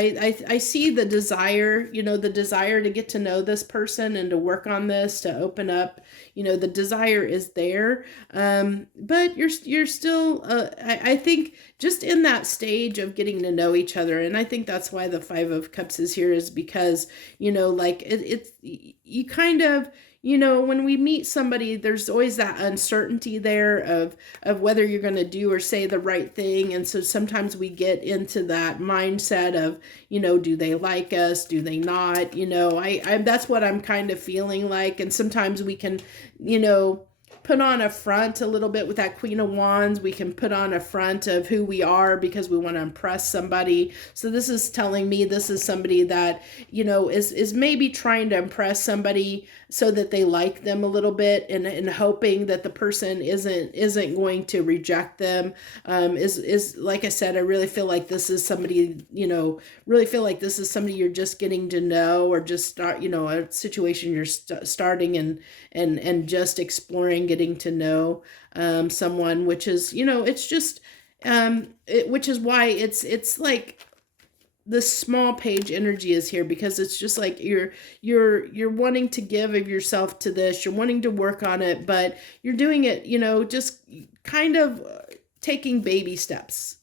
I see the desire, the desire to get to know this person and to work on this, to open up, the desire is there. But you're still, I think just in that stage of getting to know each other. And I think that's why the Five of Cups is here, is because, like it's, you kind of, when we meet somebody, there's always that uncertainty there of whether you're going to do or say the right thing. And so sometimes we get into that mindset of, do they like us? Do they not? I that's what I'm kind of feeling like. And sometimes we can, put on a front a little bit with that Queen of Wands. We can put on a front of who we are because we want to impress somebody. So this is telling me this is somebody that, is maybe trying to impress somebody so that they like them a little bit, and hoping that the person isn't going to reject them. Is like I said, I really feel like this is somebody, really feel like this is somebody you're just getting to know, or just start, a situation you're starting and just exploring, getting to know someone, which is, it's just, which is why it's like the small page energy is here, because it's just like you're wanting to give of yourself to this, you're wanting to work on it, but you're doing it, just kind of taking baby steps,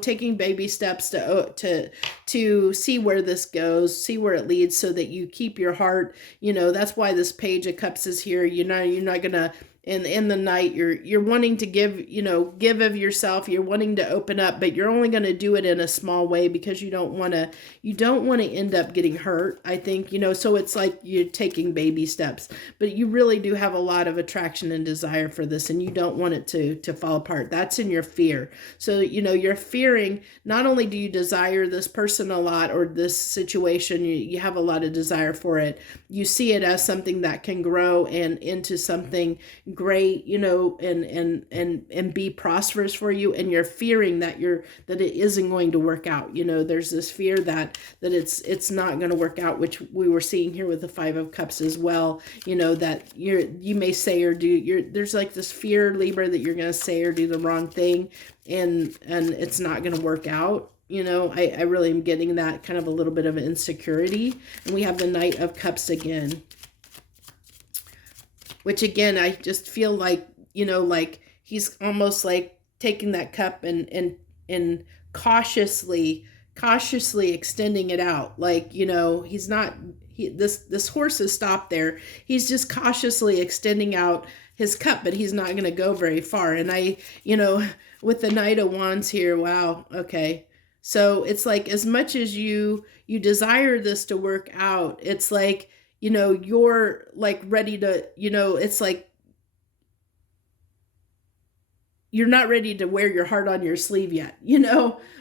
taking baby steps to see where this goes, see where it leads, so that you keep your heart, that's why this Page of Cups is here. You're not gonna, in the night, you're wanting to give, give of yourself, you're wanting to open up, but you're only going to do it in a small way, because you don't want to end up getting hurt, I think, so it's like you're taking baby steps, but you really do have a lot of attraction and desire for this, and you don't want it to fall apart. That's in your fear. So, you're fearing, not only do you desire this person a lot, or this situation, you have a lot of desire for it, you see it as something that can grow and into something great, and be prosperous for you, and you're fearing that it isn't going to work out. There's this fear that it's not going to work out, which we were seeing here with the Five of Cups as well. That you may say or do, there's like this fear, Libra, that you're going to say or do the wrong thing, and it's not going to work out. I really am getting that kind of a little bit of insecurity. And we have the Knight of Cups again, which again, I just feel like, like he's almost like taking that cup and cautiously extending it out. Like, he's not, this horse has stopped there. He's just cautiously extending out his cup, but he's not going to go very far. And with the Knight of Wands here, wow. Okay. So it's like, as much as you desire this to work out, it's like, you're like ready to, it's like you're not ready to wear your heart on your sleeve yet,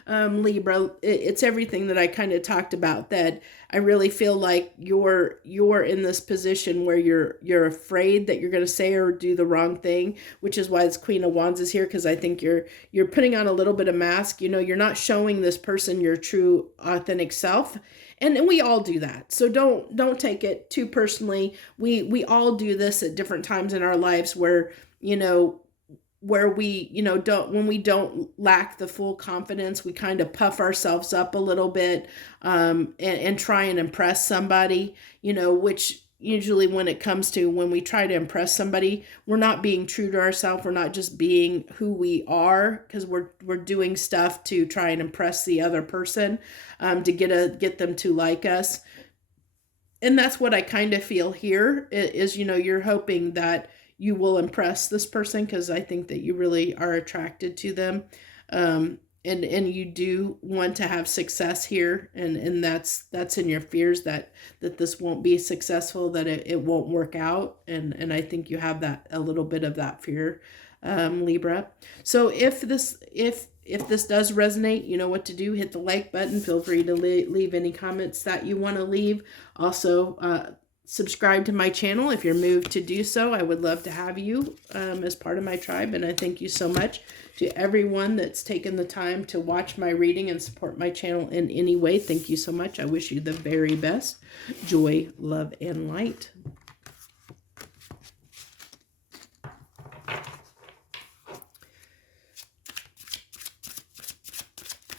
Libra. It's everything that I kind of talked about, that I really feel like you're in this position where you're afraid that you're going to say or do the wrong thing, which is why this Queen of Wands is here, because I think you're putting on a little bit of mask. You're not showing this person your true authentic self. And we all do that. So don't take it too personally. We all do this at different times in our lives where we, when we don't lack the full confidence, we kind of puff ourselves up a little bit, and try and impress somebody, which usually when we try to impress somebody, we're not being true to ourselves. We're not just being who we are, because we're doing stuff to try and impress the other person, to get them to like us. And that's what I kind of feel here is, you're hoping that you will impress this person, because I think that you really are attracted to them. And you do want to have success here. And that's in your fears that this won't be successful, that it won't work out. And I think you have a little bit of that fear, Libra. So if this does resonate, you know what to do. Hit the like button. Feel free to leave any comments that you want to leave. Also, subscribe to my channel if you're moved to do so. I would love to have you as part of my tribe. And I thank you so much to everyone that's taken the time to watch my reading and support my channel in any way. Thank you so much. I wish you the very best. Joy, love, and light.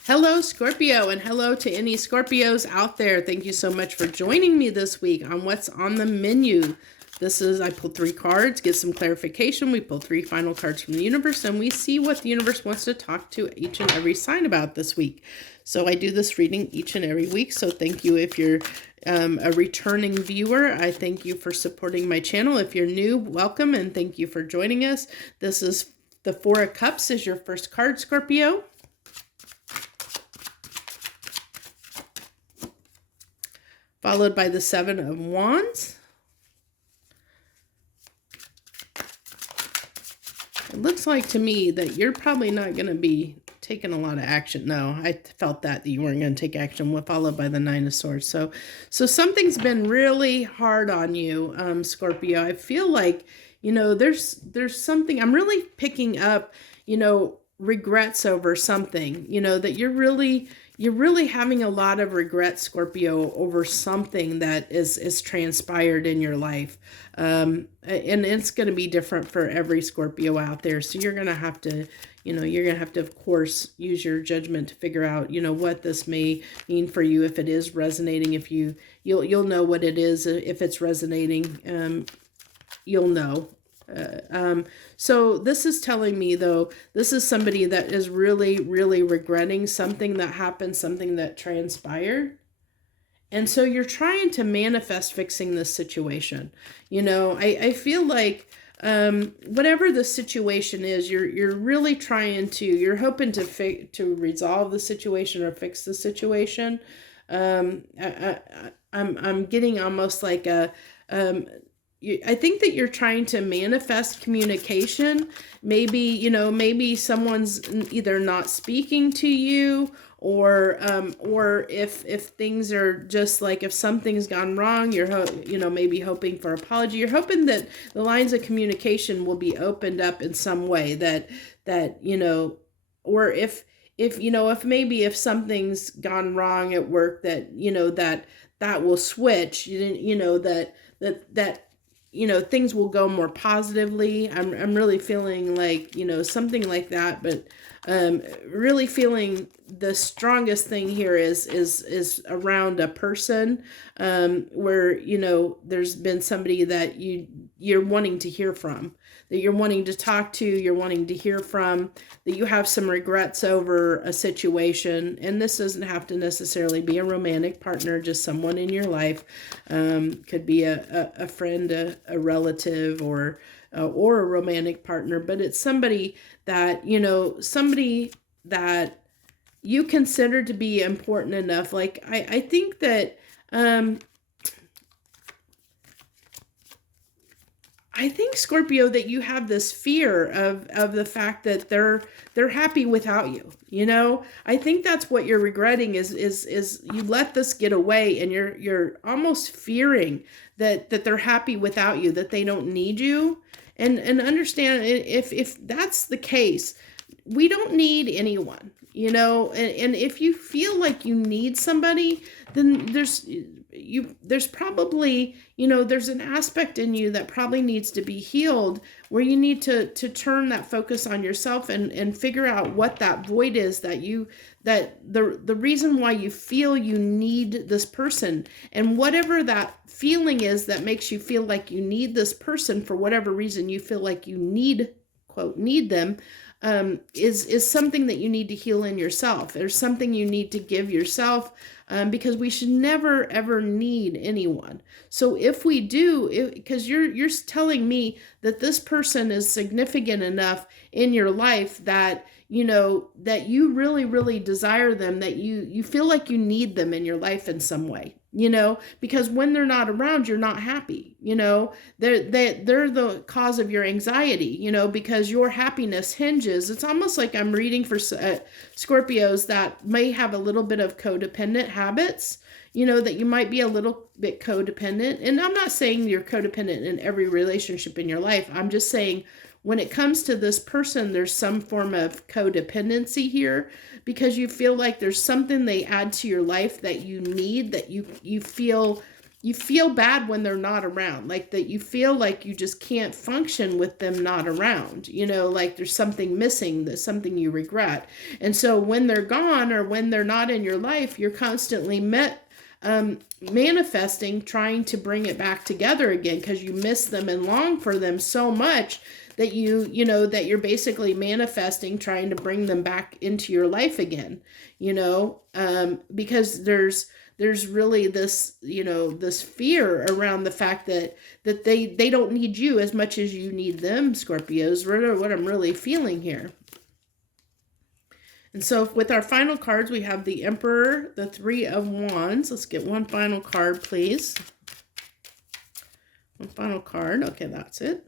Hello, Scorpio, and hello to any Scorpios out there. Thank you so much for joining me this week on What's on the Menu. I pulled 3 cards, get some clarification. We pull 3 final cards from the universe, and we see what the universe wants to talk to each and every sign about this week. So I do this reading each and every week, so thank you if you're a returning viewer. I thank you for supporting my channel. If you're new, welcome, and thank you for joining us. This is the 4 of Cups is your first card, Scorpio. Followed by the 7 of Wands. It looks like to me that you're probably not going to be taking a lot of action. No, I felt that you weren't going to take action, followed by the 9 of Swords. So something's been really hard on you, Scorpio. I feel like, there's something, I'm really picking up, regrets over something, that you're really having a lot of regret, Scorpio, over something that is transpired in your life. And it's going to be different for every Scorpio out there. So you're going to have to, of course, use your judgment to figure out, what this may mean for you. If it is resonating, if you'll know what it is. If it's resonating, you'll know. So this is telling me, though, this is somebody that is really, really regretting something that happened, something that transpired. And so you're trying to manifest fixing this situation. I feel like, whatever the situation is, you're really trying to, you're hoping to resolve the situation or fix the situation. I'm getting almost like I think that you're trying to manifest communication. Maybe someone's either not speaking to you, or if things are just like, if something's gone wrong, you're maybe hoping for apology. You're hoping that the lines of communication will be opened up in some way, that or if something's gone wrong at work, that will switch, that things will go more positively. I'm really feeling like, something like that, but really feeling the strongest thing here is around a person, where, there's been somebody that you're wanting to hear from, that you're wanting to talk to, you're wanting to hear from, that you have some regrets over a situation. And this doesn't have to necessarily be a romantic partner, just someone in your life. Could be a friend, a relative, or a romantic partner, but it's somebody that, somebody that you consider to be important enough. Like, I think that, I think, Scorpio, that you have this fear of the fact that they're happy without you. I think that's what you're regretting is you let this get away, and you're almost fearing that they're happy without you, that they don't need you. And understand, if that's the case, we don't need anyone, and if you feel like you need somebody, then there's probably, there's an aspect in you that probably needs to be healed, where you need to turn that focus on yourself and figure out what that void is, that the reason why you feel you need this person, and whatever that feeling is that makes you feel like you need this person, for whatever reason you feel like you need, quote, need them, is something that you need to heal in yourself. There's something you need to give yourself, because we should never, ever need anyone. So if we do, because you're telling me that this person is significant enough in your life that, that you really, really desire them, that you feel like you need them in your life in some way, because when they're not around, you're not happy, they're the cause of your anxiety, because your happiness hinges. It's almost like I'm reading for Scorpios that may have a little bit of codependent habits, that you might be a little bit codependent. And I'm not saying you're codependent in every relationship in your life. I'm just saying, when it comes to this person, there's some form of codependency here, because you feel like there's something they add to your life that you need, that you feel you feel bad when they're not around, like that you feel like you just can't function with them not around, you know, like there's something missing, there's something you regret. And so when they're gone or when they're not in your life, you're constantly manifesting, trying to bring it back together again because you miss them and long for them so much that you know, that you're basically manifesting, trying to bring them back into your life again, you know, because there's really this, you know, this fear around the fact that they don't need you as much as you need them, Scorpios, what I'm really feeling here. And so with our final cards, we have the Emperor, the Three of Wands. Let's get one final card, please. One final card. Okay, that's it.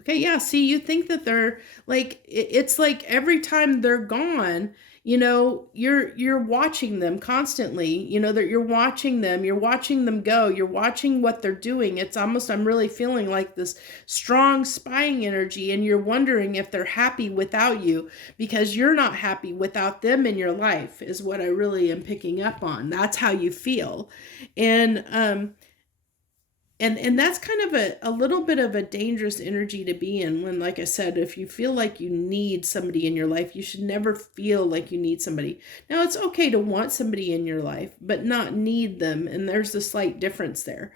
Okay, yeah, see, you think that they're like, it's like every time they're gone, you know, you're watching them constantly, you know, that you're watching them go, you're watching what they're doing. It's almost, I'm really feeling like this strong spying energy, and you're wondering if they're happy without you because you're not happy without them in your life, is what I really am picking up on. That's how you feel. And that's kind of a little bit of a dangerous energy to be in when, like I said, if you feel like you need somebody in your life, you should never feel like you need somebody. Now, it's okay to want somebody in your life, but not need them. And there's a slight difference there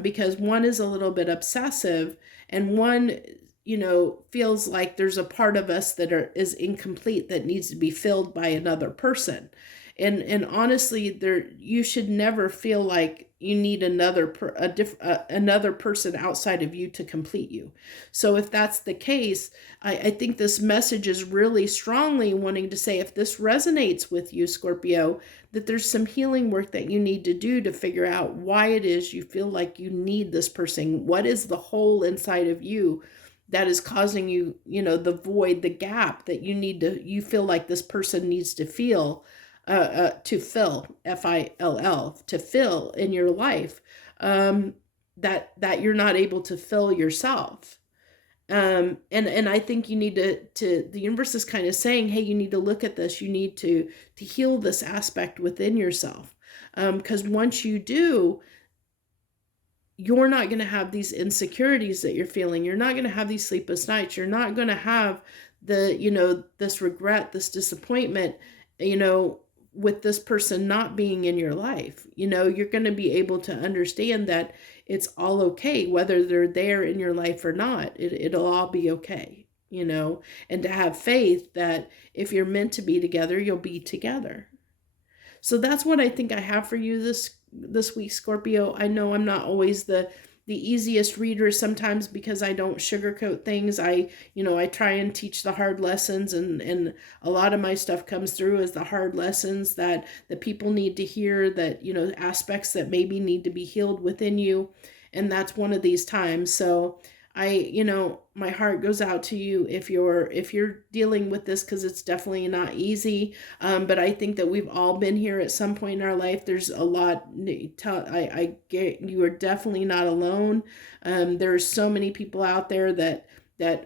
because one is a little bit obsessive and one, you know, feels like there's a part of us that is incomplete that needs to be filled by another person. And honestly, you should never feel like you need another person outside of you to complete you. So if that's the case, I think this message is really strongly wanting to say, if this resonates with you, Scorpio, that there's some healing work that you need to do to figure out why it is you feel like you need this person. What is the hole inside of you that is causing you, you know, the void, the gap that you feel like this person needs to feel. To fill, F-I-L-L, to fill in your life, that you're not able to fill yourself. And I think you need to the universe is kind of saying, hey, you need to look at this. You need to heal this aspect within yourself. Because once you do, you're not going to have these insecurities that you're feeling. You're not going to have these sleepless nights. You're not going to have the, you know, this regret, this disappointment, you know, with this person not being in your life. You know, you're going to be able to understand that it's all okay, whether they're there in your life or not. It'll all be okay, you know, and to have faith that if you're meant to be together, you'll be together. So that's what I think I have for you this week, Scorpio. I know I'm not always the easiest reader sometimes because I don't sugarcoat things. I try and teach the hard lessons, and a lot of my stuff comes through as the hard lessons that people need to hear, that, you know, aspects that maybe need to be healed within you. And that's one of these times. So my heart goes out to you if you're dealing with this, because it's definitely not easy. But I think that we've all been here at some point in our life. There's a lot. I get you are definitely not alone. There's so many people out there that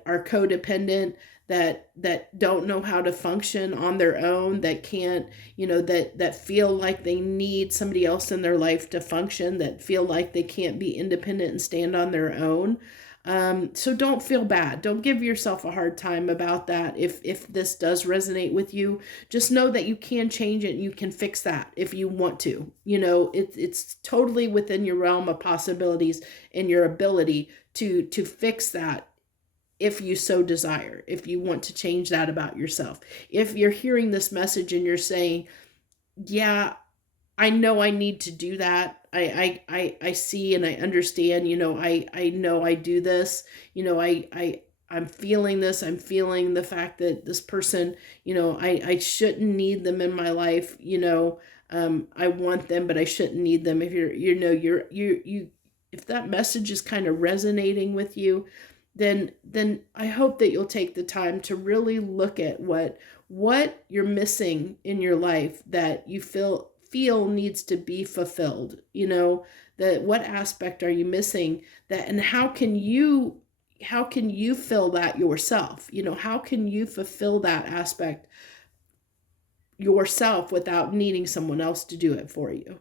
are codependent, that don't know how to function on their own, that can't, you know, that feel like they need somebody else in their life to function, that feel like they can't be independent and stand on their own. So don't feel bad. Don't give yourself a hard time about that. If this does resonate with you, just know that you can change it and you can fix that if you want to. You know, it's totally within your realm of possibilities and your ability to fix that if you so desire, if you want to change that about yourself. If you're hearing this message and you're saying, yeah, I know I need to do that. I see and I understand, you know, I know I do this, you know, I'm feeling this. I'm feeling the fact that this person, you know, I shouldn't need them in my life. You know, I want them, but I shouldn't need them. If if that message is kind of resonating with you, then I hope that you'll take the time to really look at what you're missing in your life that you feel needs to be fulfilled. You know, that what aspect are you missing, that, and how can you fill that yourself? You know, how can you fulfill that aspect yourself without needing someone else to do it for you?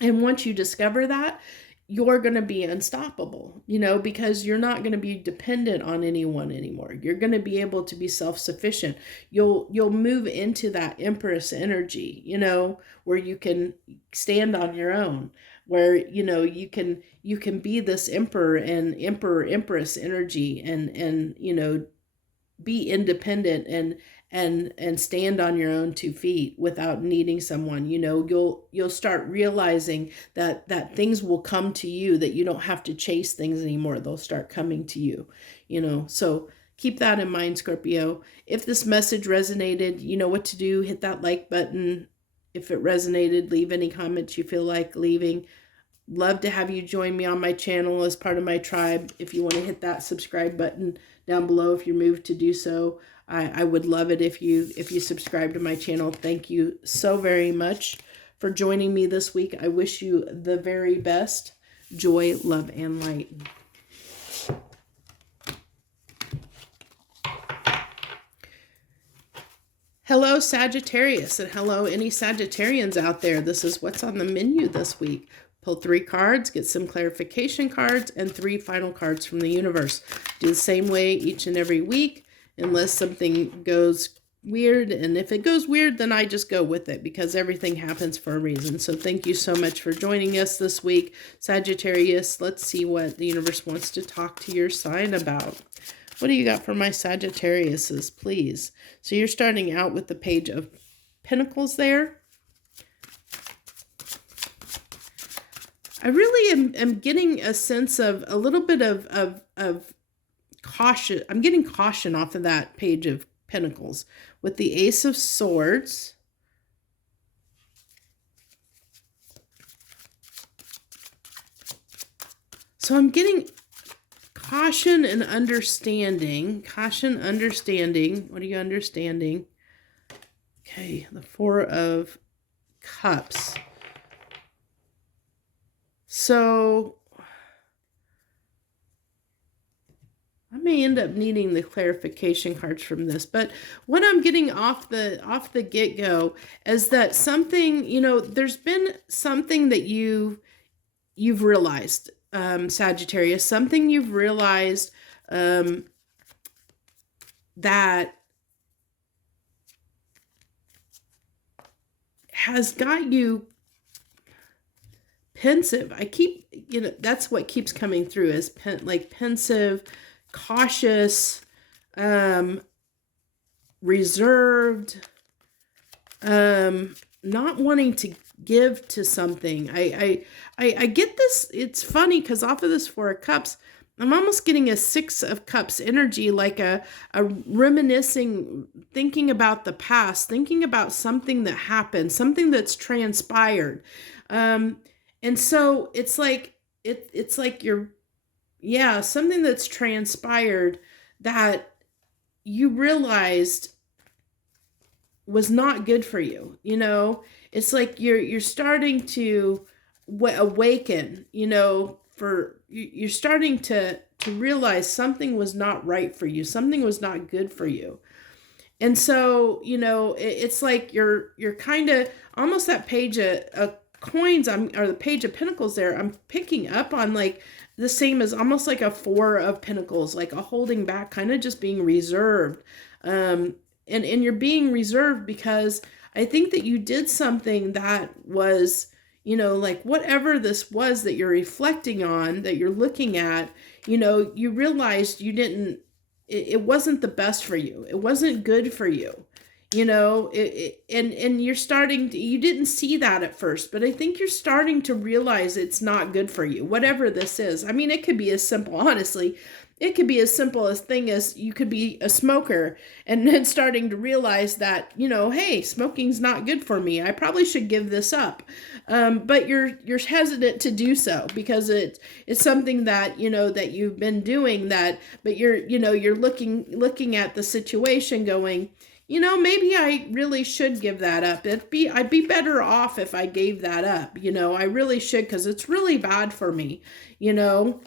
And once you discover that, you're going to be unstoppable, you know, because you're not going to be dependent on anyone anymore. You're going to be able to be self-sufficient. You'll move into that Empress energy, you know, where you can stand on your own, where, you know, you can be this emperor and empress energy, and you know, be independent and stand on your own 2 feet without needing someone. You know, you'll start realizing that things will come to you, that you don't have to chase things anymore. They'll start coming to you, you know. So keep that in mind, Scorpio. If this message resonated, you know what to do. Hit that like button. If it resonated, leave any comments you feel like leaving. Love to have you join me on my channel as part of my tribe. If you want to hit that subscribe button down below, if you're moved to do so, I would love it if you subscribe to my channel. Thank you so very much for joining me this week. I wish you the very best. Joy, love, and light. Hello, Sagittarius, and hello, any Sagittarians out there. This is what's on the menu this week. Pull 3 cards, get some clarification cards, and 3 final cards from the universe. Do the same way each and every week, unless something goes weird. And if it goes weird, then I just go with it, because everything happens for a reason. So thank you so much for joining us this week, Sagittarius. Let's see what the universe wants to talk to your sign about. What do you got for my Sagittariuses, please? So you're starting out with the Page of Pentacles there. I really am getting a sense of a little bit of caution. I'm getting caution off of that Page of Pentacles with the Ace of Swords. So I'm getting caution and understanding. Caution, understanding. What are you understanding? Okay, the Four of Cups. So I may end up needing the clarification cards from this, but what I'm getting off the get-go is that something, you know, there's been something that you've realized, Sagittarius, something you've realized that has got you pensive. I keep, you know, that's what keeps coming through is pensive, cautious, reserved, not wanting to give to something. I get this. It's funny because off of this Four of Cups, I'm almost getting a Six of Cups energy, like a reminiscing, thinking about the past, thinking about something that happened, something that's transpired. And so it's like, it's like you're, yeah, something that's transpired that you realized was not good for you. You know, it's like you're starting to awaken, you know, you're starting to realize something was not right for you. Something was not good for you. And so, you know, it's like you're kind of almost that Page of Coins, or the Page of Pentacles there, I'm picking up on like the same as almost like a Four of Pentacles, like a holding back, kind of just being reserved. And you're being reserved because I think that you did something that was, you know, like whatever this was that you're reflecting on, that you're looking at, you know, you realized you didn't, it wasn't the best for you. It wasn't good for you. You know, and you're starting to, you didn't see that at first, but I think you're starting to realize it's not good for you, whatever this is. I mean, it could be as simple, honestly, it could be as simple as thing as you could be a smoker and then starting to realize that, you know, hey, smoking's not good for me. I probably should give this up. But you're hesitant to do so because it's something that, you know, that you've been doing that, but you're looking at the situation going, you know, maybe I really should give that up. I'd be better off if I gave that up. You know, I really should, because it's really bad for me, you know.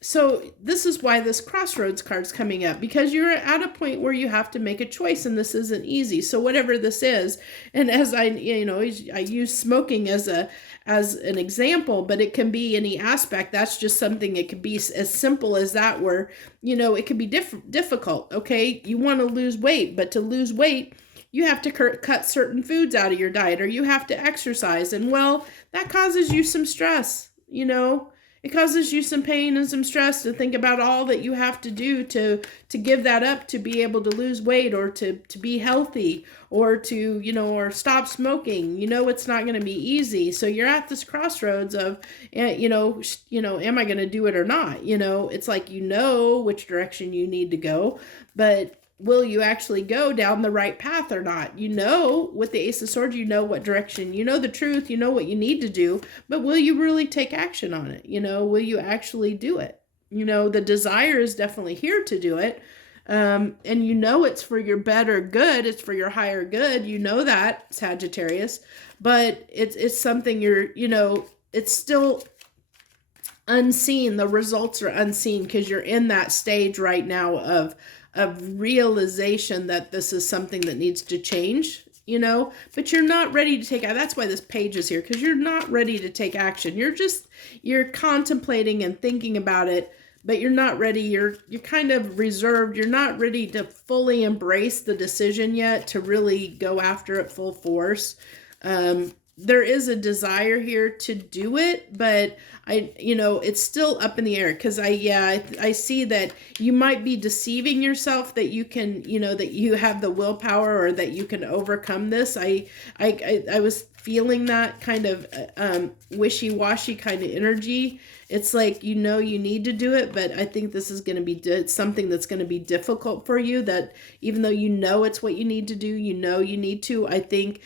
So this is why this crossroads card's coming up, because you're at a point where you have to make a choice, and this isn't easy. So whatever this is, and as I use smoking as an example, but it can be any aspect. That's just something. It could be as simple as that, where it could be difficult. Okay, you want to lose weight, but to lose weight, you have to cut certain foods out of your diet, or you have to exercise, and well, that causes you some stress. It causes you some pain and some stress to think about all that you have to do to give that up, to be able to lose weight, or to be healthy, or to, or stop smoking. It's not going to be easy. So you're at this crossroads of, am I going to do it or not? It's like, which direction you need to go, but will you actually go down the right path or not? With the Ace of Swords, what direction, the truth, what you need to do, but will you really take action on it? Will you actually do it? The desire is definitely here to do it. And it's for your better good. It's for your higher good. That, Sagittarius, but it's something it's still unseen. The results are unseen because you're in that stage right now of realization that this is something that needs to change, but you're not ready to take action. That's why this page is here, because you're not ready to take action. You're contemplating and thinking about it, but you're not ready. You're kind of reserved. You're not ready to fully embrace the decision yet, to really go after it full force. There is a desire here to do it, but it's still up in the air, because I see that you might be deceiving yourself that you can, that you have the willpower, or that you can overcome this. I was feeling that kind of wishy-washy kind of energy. It's like, you need to do it, but I think this is going to be something that's going to be difficult for you, that even though it's what you need to do, you need to, I think,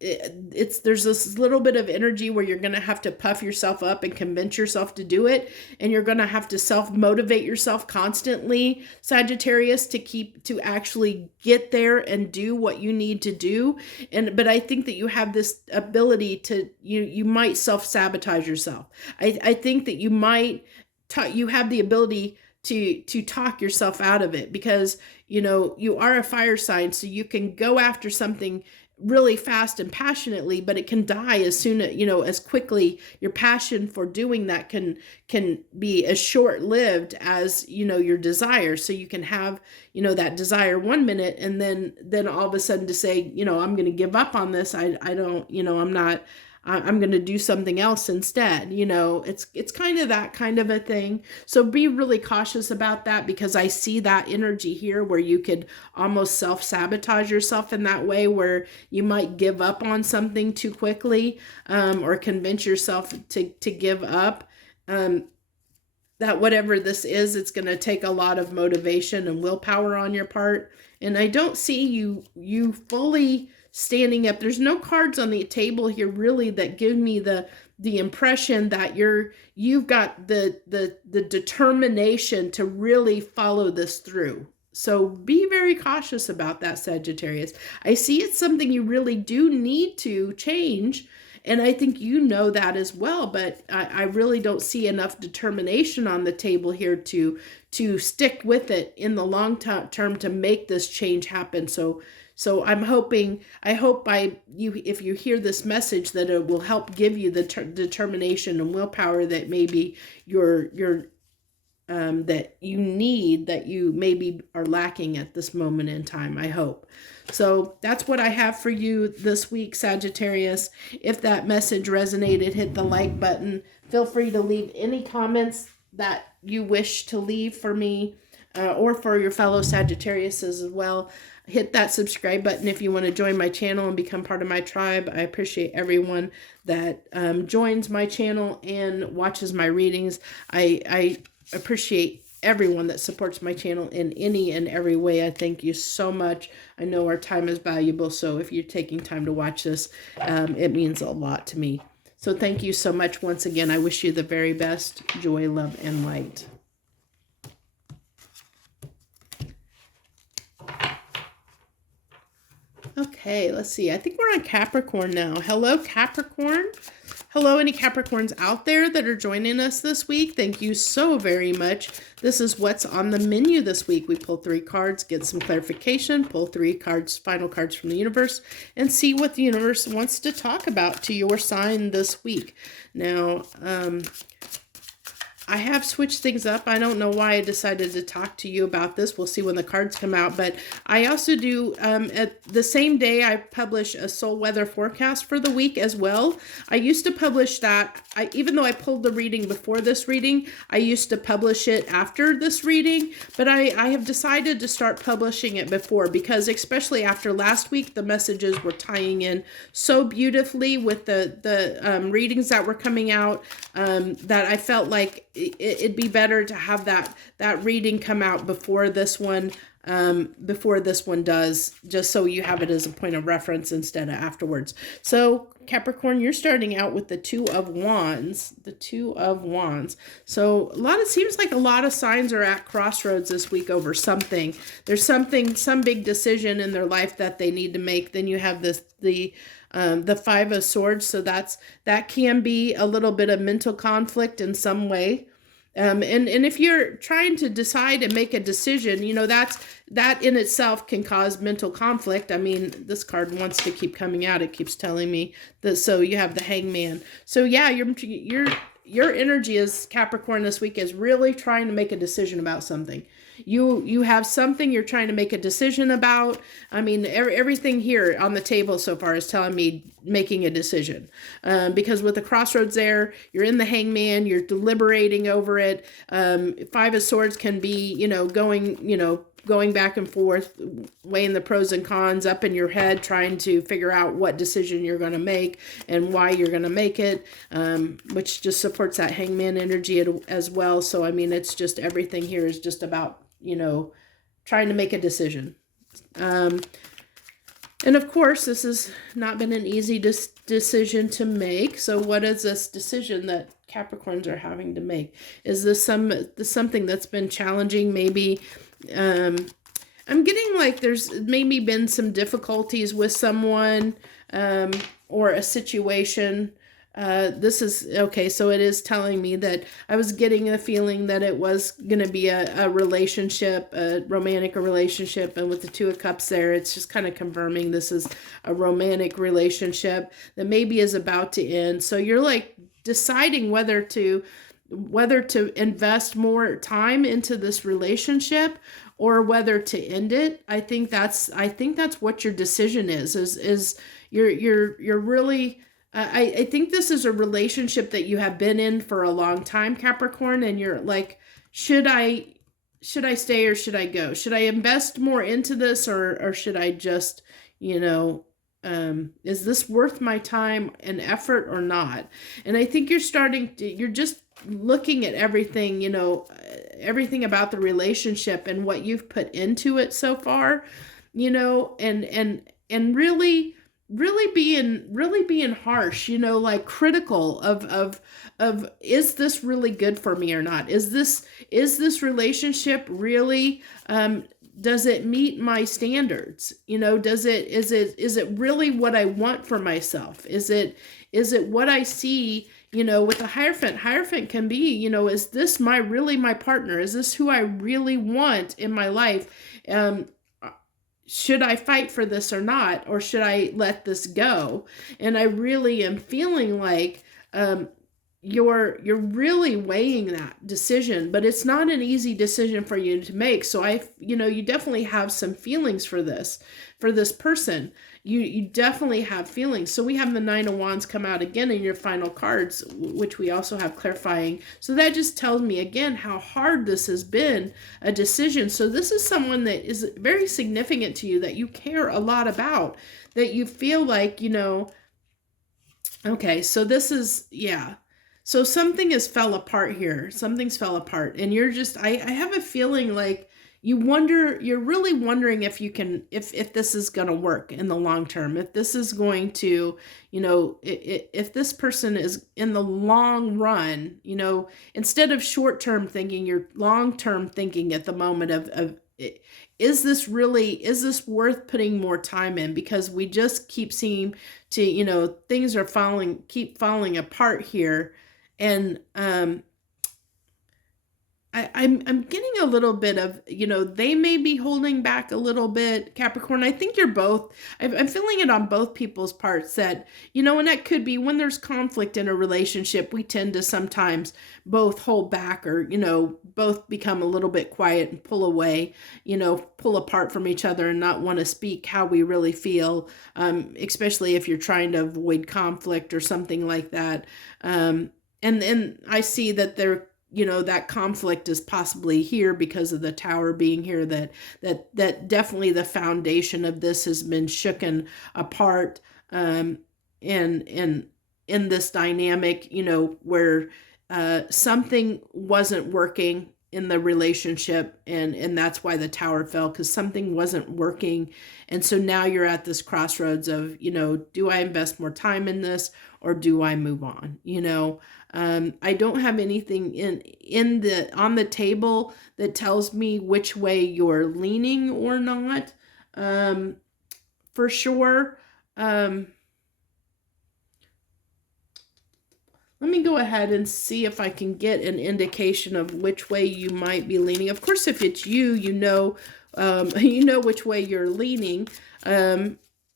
there's this little bit of energy where you're going to have to puff yourself up and convince yourself to do it, and you're going to have to self-motivate yourself constantly, Sagittarius, to actually get there and do what you need to do. But I think that you have this ability to, you might self-sabotage yourself. I think that you might you have the ability to talk yourself out of it, because you are a fire sign, so you can go after something really fast and passionately, but it can die as soon as, as quickly. Your passion for doing that can be as short-lived as, your desire. So you can have, that desire 1 minute, and then all of a sudden to say, I'm going to give up on this. I don't, I'm going to do something else instead. It's kind of that kind of a thing. So be really cautious about that, because I see that energy here where you could almost self-sabotage yourself in that way, where you might give up on something too quickly, or convince yourself to give up. That whatever this is, it's going to take a lot of motivation and willpower on your part. And I don't see you fully standing up. There's no cards on the table here really that give me the impression that you've got the determination to really follow this through. So be very cautious about that, Sagittarius. I see it's something you really do need to change, and I think that as well, but I really don't see enough determination on the table here to stick with it in the long term to make this change happen. So I hope if you hear this message, that it will help give you the determination and willpower that maybe that you need, that you maybe are lacking at this moment in time, I hope. So that's what I have for you this week, Sagittarius. If that message resonated, hit the like button. Feel free to leave any comments that you wish to leave for me, or for your fellow Sagittarius as well. Hit that subscribe button if you want to join my channel and become part of my tribe. I appreciate everyone that joins my channel and watches my readings. I appreciate everyone that supports my channel in any and every way. I thank you so much. I know our time is valuable, so if you're taking time to watch this, it means a lot to me. So thank you so much once again. I wish you the very best. Joy, love, and light. Okay, let's see. I think we're on Capricorn now. Hello, Capricorn. Hello, any Capricorns out there that are joining us this week. Thank you so very much. This is what's on the menu this week. We pull 3 cards, get some clarification, pull 3 cards, final cards from the universe, and see what the universe wants to talk about to your sign this week. Now, I have switched things up. I don't know why I decided to talk to you about this. We'll see when the cards come out. But I also do, at the same day, I publish a soul weather forecast for the week as well. I used to publish that, even though I pulled the reading before this reading, I used to publish it after this reading. But I have decided to start publishing it before, because especially after last week, the messages were tying in so beautifully with the readings that were coming out, that I felt like it'd be better to have that reading come out before this one does, just so you have it as a point of reference instead of afterwards. So Capricorn, you're starting out with the 2 of Wands, So seems like a lot of signs are at crossroads this week over something. There's some big decision in their life that they need to make. Then you have the 5 of Swords, so that can be a little bit of mental conflict in some way. And if you're trying to decide and make a decision, that in itself can cause mental conflict. I mean, this card wants to keep coming out. It keeps telling me that. So you have the Hangman. So yeah, your energy as Capricorn this week is really trying to make a decision about something. You have something you're trying to make a decision about. I mean, everything here on the table so far is telling me making a decision. Because with the crossroads there, you're in the Hangman, you're deliberating over it. 5 of Swords can be, going back and forth, weighing the pros and cons up in your head, trying to figure out what decision you're going to make and why you're going to make it, which just supports that Hangman energy as well. So, I mean, it's just everything here is just about, trying to make a decision. And of course, this has not been an easy decision to make. So what is this decision that Capricorns are having to make? Is this something that's been challenging? Maybe I'm getting like there's maybe been some difficulties with someone or a situation. This is okay. So it is telling me that I was getting a feeling that it was going to be a relationship, a romantic relationship. And with the 2 of Cups there, it's just kind of confirming this is a romantic relationship that maybe is about to end. So you're like deciding whether to invest more time into this relationship or whether to end it. I think that's what your decision is you're really, I think this is a relationship that you have been in for a long time, Capricorn, and you're like, should I stay or should I go? Should I invest more into this or should I just, is this worth my time and effort or not? And I think you're just looking at everything, everything about the relationship and what you've put into it so far, and really being harsh, like critical of is this really good for me or not? Is this relationship really, does it meet my standards? Is it really what I want for myself? Is it what I see, with the Hierophant? Hierophant can be, is this really my partner? Is this who I really want in my life? Should I fight for this or not? Or should I let this go? And I really am feeling like, you're really weighing that decision, but it's not an easy decision for you to make. So you definitely have some feelings for this person. You definitely have feelings. So we have the 9 of Wands come out again in your final cards, which we also have clarifying. So that just tells me again how hard this has been a decision. So this is someone that is very significant to you, that you care a lot about, that you feel like, okay, so this is, yeah. So something has fell apart here. Something's fell apart. And you're just, I have a feeling like you're really wondering if you can, if this is going to work in the long term, if this is going to, if this person is in the long run, instead of short-term thinking, you're long-term thinking at the moment of is this worth putting more time in? Because we just keep seeing to, you know, things are keep falling apart here. And I'm getting a little bit of, you know, they may be holding back a little bit, Capricorn. I think you're both, I'm feeling it on both people's parts that, you know, and that could be when there's conflict in a relationship, we tend to sometimes both hold back or, you know, both become a little bit quiet and pull away, you know, pull apart from each other and not want to speak how we really feel, especially if you're trying to avoid conflict or something like that. And I see that they're, you know, that conflict is possibly here because of the Tower being here, that definitely the foundation of this has been shooken apart, and in this dynamic, you know, where something wasn't working in the relationship, and that's why the Tower fell, because something wasn't working. And so now you're at this crossroads of, you know, do I invest more time in this or do I move on? You know, I don't have anything on the table that tells me which way you're leaning or not, for sure. Let me go ahead and see if I can get an indication of which way you might be leaning. Of course, if it's you, you know which way you're leaning.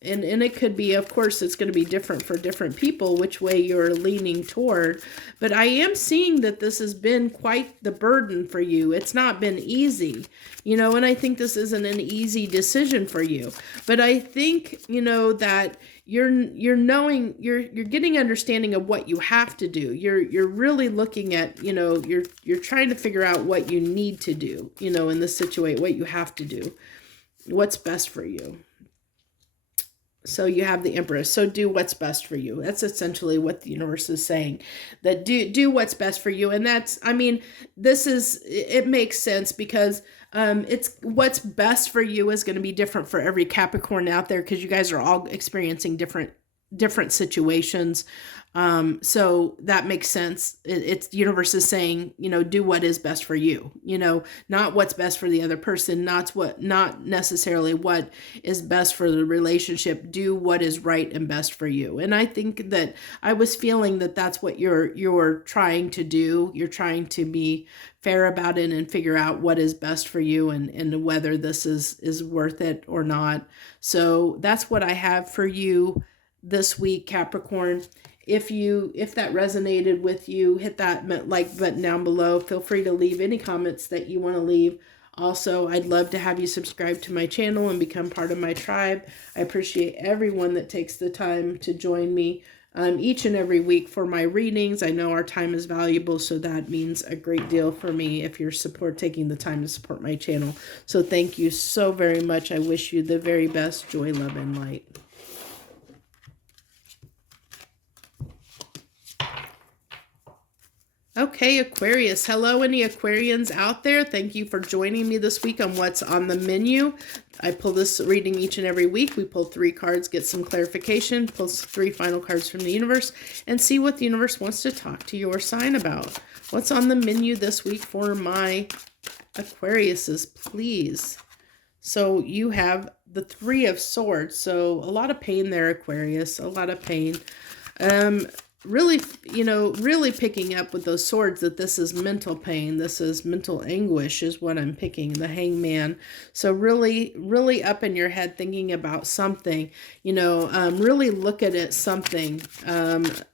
And it could be, of course, it's going to be different for different people, which way you're leaning toward. But I am seeing that this has been quite the burden for you. It's not been easy, you know, and I think this isn't an easy decision for you. But I think, you know, that you're getting understanding of what you have to do. You're really looking at, you know, you're trying to figure out what you need to do, you know, in this situation, what you have to do, what's best for you. So you have the Empress. So do what's best for you. That's essentially what the universe is saying, that do what's best for you. And that's, I mean, it makes sense because it's what's best for you is going to be different for every Capricorn out there, because you guys are all experiencing different situations. So that makes sense. It's the universe is saying, you know, do what is best for you, you know, not what's best for the other person, not necessarily what is best for the relationship. Do what is right and best for you. And I think that I was feeling that that's what you're trying to do. You're trying to be fair about it and figure out what is best for you and whether this is worth it or not. So that's what I have for you this week, Capricorn. If that resonated with you, hit that like button down below. Feel free to leave any comments that you want to leave. Also, I'd love to have you subscribe to my channel and become part of my tribe. I appreciate everyone that takes the time to join me each and every week for my readings. I know our time is valuable, so that means a great deal for me if you're taking the time to support my channel. So thank you so very much. I wish you the very best. Joy, love, and light. Okay, Aquarius. Hello, any Aquarians out there? Thank you for joining me this week on What's on the Menu. I pull this reading each and every week. We pull 3 cards, get some clarification, pull 3 final cards from the universe, and see what the universe wants to talk to your sign about. What's on the menu this week for my Aquariuses, please? So you have the 3 of Swords. So a lot of pain there, Aquarius. A lot of pain. Really, you know, really picking up with those swords that this is mental pain. This is mental anguish is what I'm picking, the Hangman. So really, really up in your head thinking about something, you know, really looking at something. And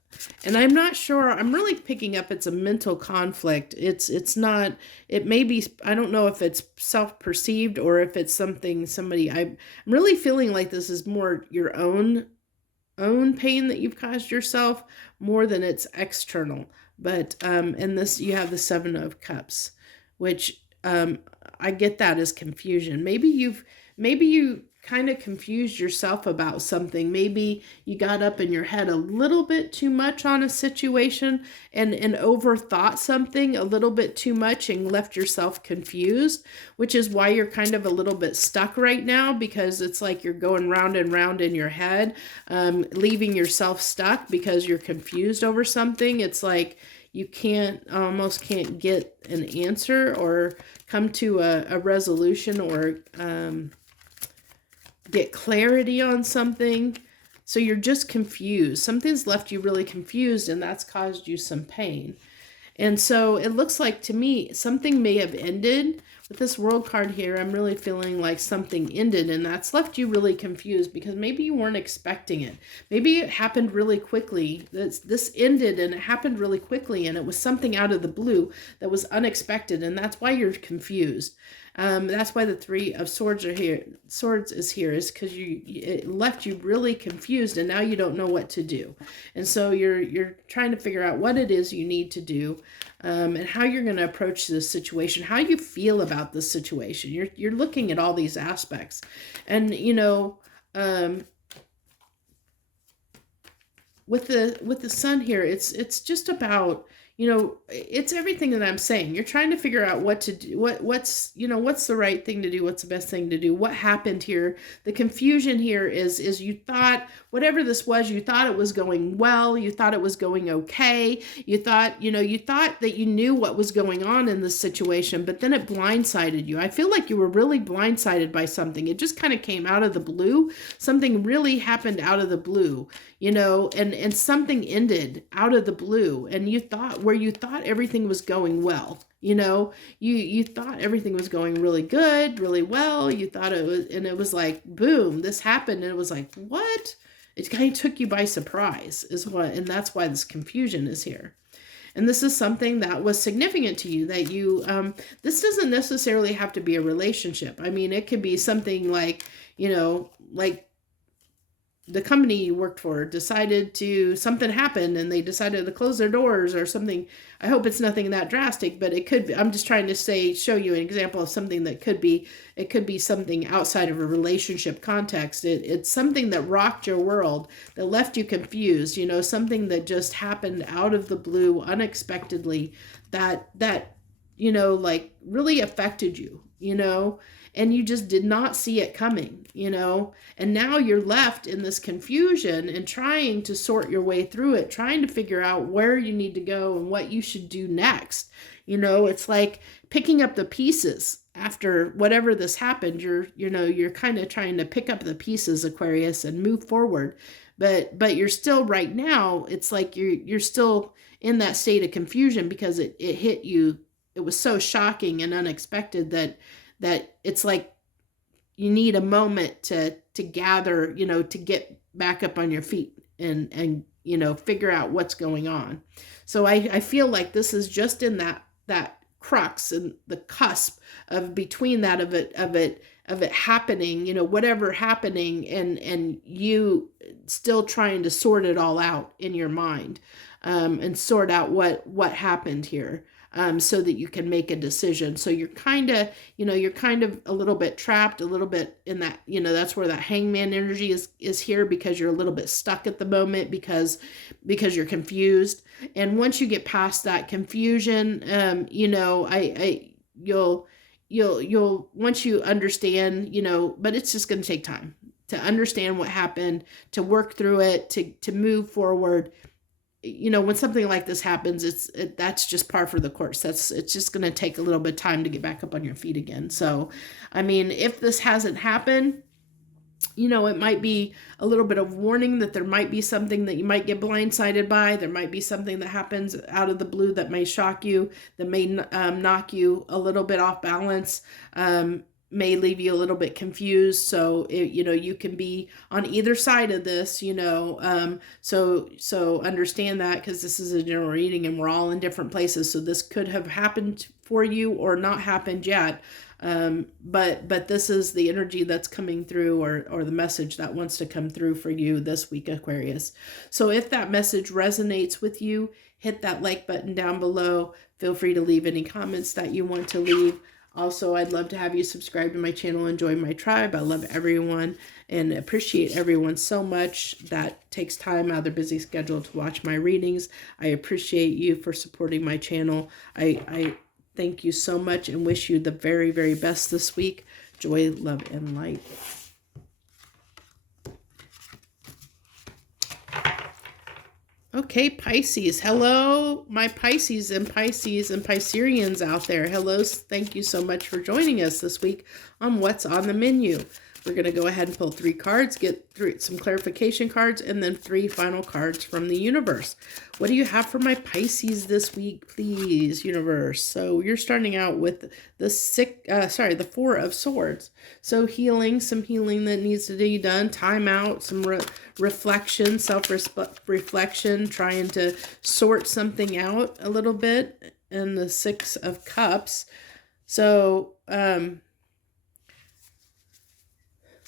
I'm not sure, I'm really picking up it's a mental conflict. It's not, it may be, I don't know if it's self-perceived or if it's somebody, I'm really feeling like this is more your own pain that you've caused yourself more than it's external. But in this you have the 7 of Cups, which I get that as confusion. Maybe you kind of confused yourself about something. Maybe you got up in your head a little bit too much on a situation and overthought something a little bit too much and left yourself confused, which is why you're kind of a little bit stuck right now, because it's like you're going round and round in your head, leaving yourself stuck because you're confused over something. It's like almost can't get an answer or come to a resolution or get clarity on something. So you're just confused. Something's left you really confused, and that's caused you some pain. And so it looks like to me something may have ended. With this World card here, I'm really feeling like something ended, and that's left you really confused because maybe you weren't expecting it. Maybe it happened really quickly. This ended and it happened really quickly, and it was something out of the blue that was unexpected, and that's why you're confused. That's why the Three of Swords are here. Swords is here, is because it left you really confused, and now you don't know what to do. And so you're trying to figure out what it is you need to do, and how you're going to approach this situation, how you feel about this situation. You're looking at all these aspects, and with the Sun here, it's just about, it's everything that I'm saying. You're trying to figure out what to do, what's the right thing to do, what's the best thing to do, what happened here. The confusion here is you thought, whatever this was, you thought it was going well, you thought it was going okay, you thought that you knew what was going on in this situation, but then it blindsided you. I feel like you were really blindsided by something. It just kind of came out of the blue. Something really happened out of the blue, and something ended out of the blue, and you thought everything was going well. You thought everything was going really good, really well. You thought it was, and it was like, boom, this happened. And it was like, what? It kind of took you by surprise and that's why this confusion is here. And this is something that was significant to you, that you, this doesn't necessarily have to be a relationship. I mean, it could be something like, like the company you worked for something happened and they decided to close their doors or something. I hope it's nothing that drastic, but it could be. I'm just trying to show you an example of something that could be, it could be something outside of a relationship context. It's something that rocked your world, that left you confused, something that just happened out of the blue, unexpectedly, that like really affected you, and you just did not see it coming, and now you're left in this confusion and trying to sort your way through it, trying to figure out where you need to go and what you should do next. It's like picking up the pieces after whatever this happened. You're kind of trying to pick up the pieces, Aquarius, and move forward. But you're still, right now, it's like you're still in that state of confusion because it hit you. It was so shocking and unexpected that it's like you need a moment to gather, to get back up on your feet and figure out what's going on. So I feel like this is just in that crux and the cusp of between that of it happening, whatever happening, and you still trying to sort it all out in your mind, and sort out what happened here. So that you can make a decision. So you're kind of a little bit trapped, a little bit in that, that's where that hangman energy is here, because you're a little bit stuck at the moment because you're confused. And once you get past that confusion, you'll once you understand, but it's just going to take time to understand what happened, to work through it, to move forward. When something like this happens, that's just par for the course. It's just going to take a little bit of time to get back up on your feet again. So, I mean, if this hasn't happened, it might be a little bit of warning that there might be something that you might get blindsided by. There might be something that happens out of the blue that may shock you, that may knock you a little bit off balance, may leave you a little bit confused. So, you can be on either side of this, so understand that, because this is a general reading and we're all in different places. So this could have happened for you or not happened yet. But this is the energy that's coming through, or the message that wants to come through for you this week, Aquarius. So if that message resonates with you, hit that like button down below. Feel free to leave any comments that you want to leave. Also, I'd love to have you subscribe to my channel and join my tribe. I love everyone and appreciate everyone so much that takes time out of their busy schedule to watch my readings. I appreciate you for supporting my channel. I thank you so much and wish you the very, very best this week. Joy, love, and light. Okay, Pisces. Hello, my Pisces and Pisceans out there. Hello, thank you so much for joining us this week on What's on the Menu. We're going to go ahead and pull 3 cards, get through some clarification cards, and then 3 final cards from the universe. What do you have for my Pisces this week, please, universe? So you're starting out with the 4 of Swords. So healing, some healing that needs to be done, time out, some reflection, self-reflection, trying to sort something out a little bit, and the 6 of Cups. So,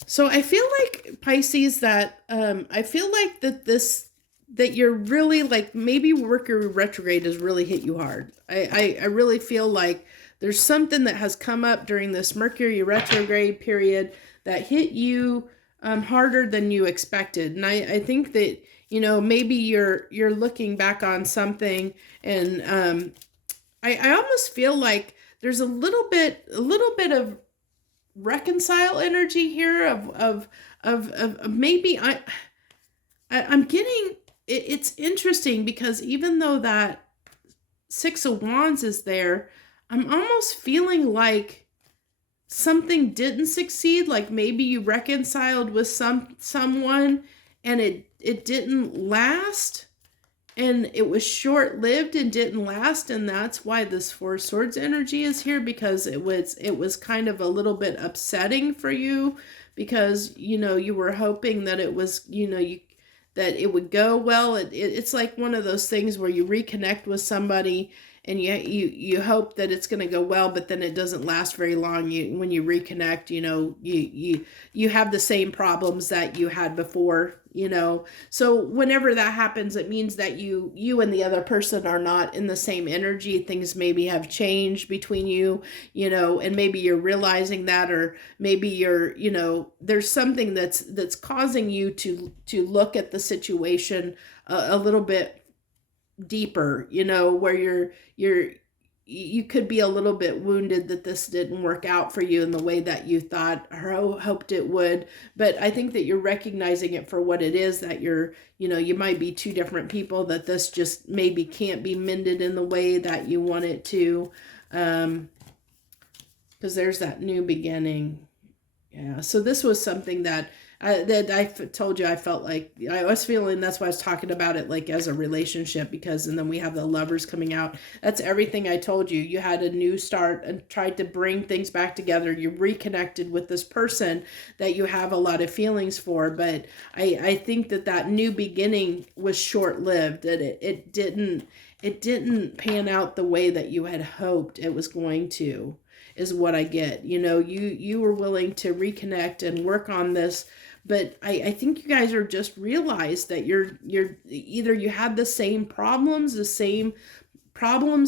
so I feel like, Pisces, that I feel like that you're really, like, maybe Mercury retrograde has really hit you hard. I really feel like there's something that has come up during this Mercury retrograde period that hit you harder than you expected. And I think that, you know, maybe you're looking back on something, and I almost feel like there's a little bit of reconcile energy here of maybe I'm getting it's interesting, because even though that 6 of Wands is there, I'm almost feeling like something didn't succeed. Like maybe you reconciled with someone and it didn't last, and it was short-lived and didn't last, and that's why this 4 of Swords energy is here, because it was kind of a little bit upsetting for you, because, you know, you were hoping that it was, you know, that it would go well. It's like one of those things where you reconnect with somebody and you hope that it's going to go well, but then it doesn't last very long. When you reconnect, you know, you have the same problems that you had before, you know. So whenever that happens, it means that you and the other person are not in the same energy. Things maybe have changed between you, you know, and maybe you're realizing that, or maybe you're, you know, there's something that's causing you to look at the situation a little bit deeper, you know, where you could be a little bit wounded that this didn't work out for you in the way that you thought or hoped it would. But I think that you're recognizing it for what it is, that you're, you know, you might be 2 different people, that this just maybe can't be mended in the way that you want it to, because there's that new beginning. Yeah, so this was something that I told you I felt like I was feeling. That's why I was talking about it like as a relationship, because, and then we have the Lovers coming out. That's everything I told you. You had a new start and tried to bring things back together. You reconnected with this person that you have a lot of feelings for, but I think that new beginning was short-lived, that it didn't pan out the way that you had hoped it was going to, is what I get. You know, you were willing to reconnect and work on this, but I think you guys are just realized that you're either you had the same problems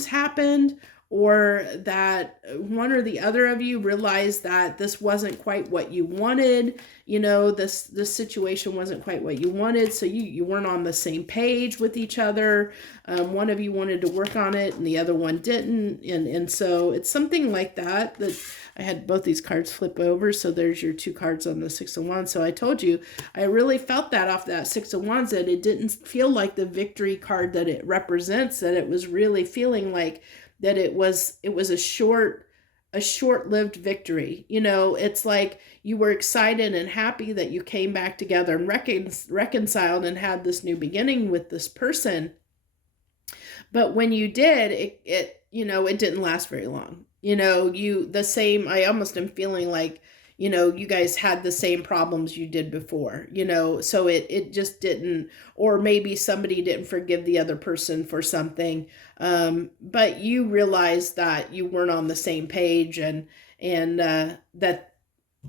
happened, or that one or the other of you realized that this wasn't quite what you wanted. You know, this situation wasn't quite what you wanted, so you weren't on the same page with each other. One of you wanted to work on it and the other one didn't, and so it's something like that I had both these cards flip over. So there's your 2 cards on the 6 of Wands. So I told you, I really felt that off that 6 of Wands, that it didn't feel like the victory card that it represents, that it was really feeling like that it was a short-lived victory. You know, it's like you were excited and happy that you came back together and reconciled and had this new beginning with this person. But when you did, it you know, it didn't last very long. You know, I almost am feeling like, you know, you guys had the same problems you did before, you know, so it just didn't, or maybe somebody didn't forgive the other person for something, but you realized that you weren't on the same page, and that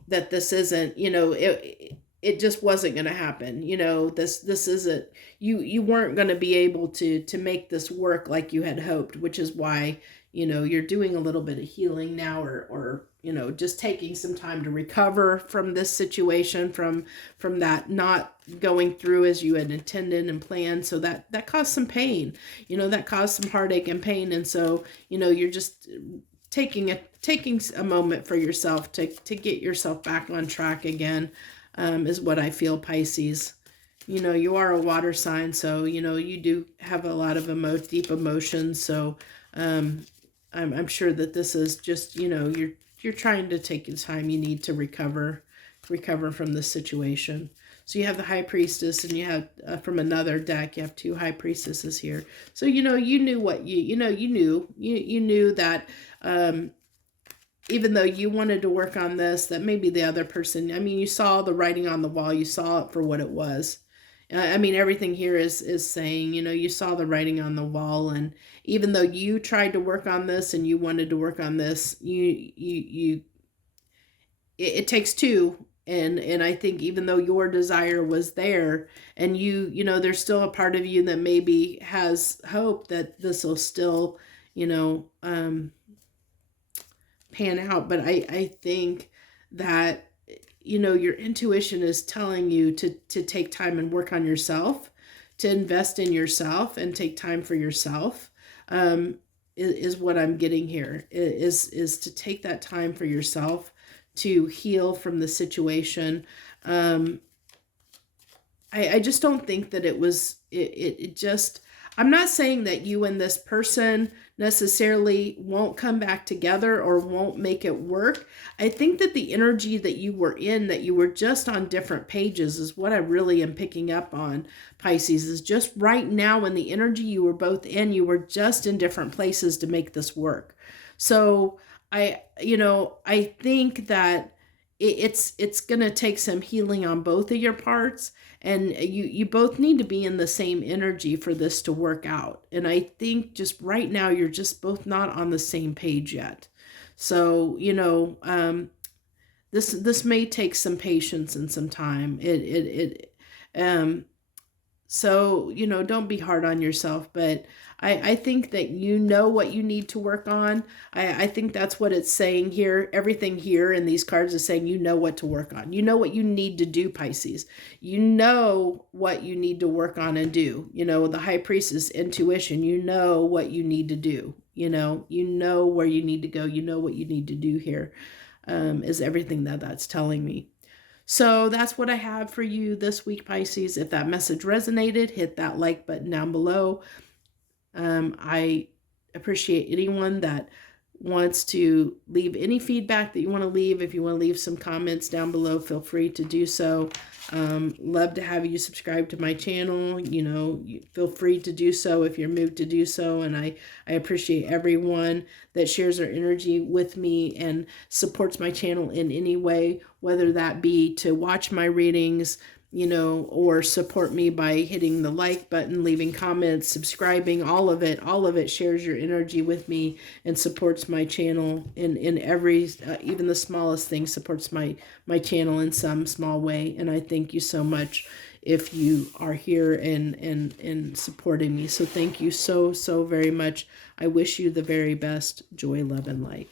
this isn't, you know, it just wasn't going to happen. You know, this isn't, you weren't going to be able to make this work like you had hoped, which is why, you know, you're doing a little bit of healing now, or you know, just taking some time to recover from this situation, from that not going through as you had intended and planned. So that caused some pain, you know, that caused some heartache and pain. And so, you know, you're just taking a moment for yourself to get yourself back on track again, is what I feel, Pisces. you know, you are a water sign, so, you know, you do have a lot of deep emotions. So I'm sure that this is just, you know, you're trying to take the time you need to recover from the situation. So you have the High Priestess, and you have from another deck, you have two High Priestesses here. So, you know, you knew what you knew that even though you wanted to work on this, that maybe the other person, I mean, you saw the writing on the wall, you saw it for what it was. I mean, everything here is saying, you know, you saw the writing on the wall, and even though you tried to work on this and you wanted to work on this, it takes two. And I think even though your desire was there, and you know, there's still a part of you that maybe has hope that this will still, you know, pan out. But I think that, you know, your intuition is telling you to take time and work on yourself, to invest in yourself and take time for yourself, is what I'm getting here, is to take that time for yourself to heal from the situation. I just don't think that it was, it just, I'm not saying that you and this person necessarily won't come back together or won't make it work. I think that the energy that you were in, that you were just on different pages, is what I really am picking up on, Pisces, is just right now in the energy you were both in, you were just in different places to make this work. So you know, I think that it's going to take some healing on both of your parts, and you both need to be in the same energy for this to work out. And I think just right now you're just both not on the same page yet. So, you know, this may take some patience and some time. So, you know, don't be hard on yourself, but I think that you know what you need to work on. I think that's what it's saying here. Everything here in these cards is saying you know what to work on. You know what you need to do, Pisces. You know what you need to work on and do. You know, the High Priestess, intuition, you know what you need to do. You know where you need to go. You know what you need to do here, is everything that's telling me. So that's what I have for you this week, Pisces. If that message resonated, hit that like button down below. I appreciate anyone that wants to leave any feedback that you want to leave. If you want to leave some comments down below, feel free to do so. Love to have you subscribe to my channel. You know, feel free to do so if you're moved to do so. And I appreciate everyone that shares their energy with me and supports my channel in any way, whether that be to watch my readings, you know, or support me by hitting the like button, leaving comments, subscribing. All of it shares your energy with me and supports my channel in every, even the smallest thing supports my channel in some small way. And I thank you so much if you are here and supporting me. So thank you so very much. I wish you the very best. Joy, love, and light.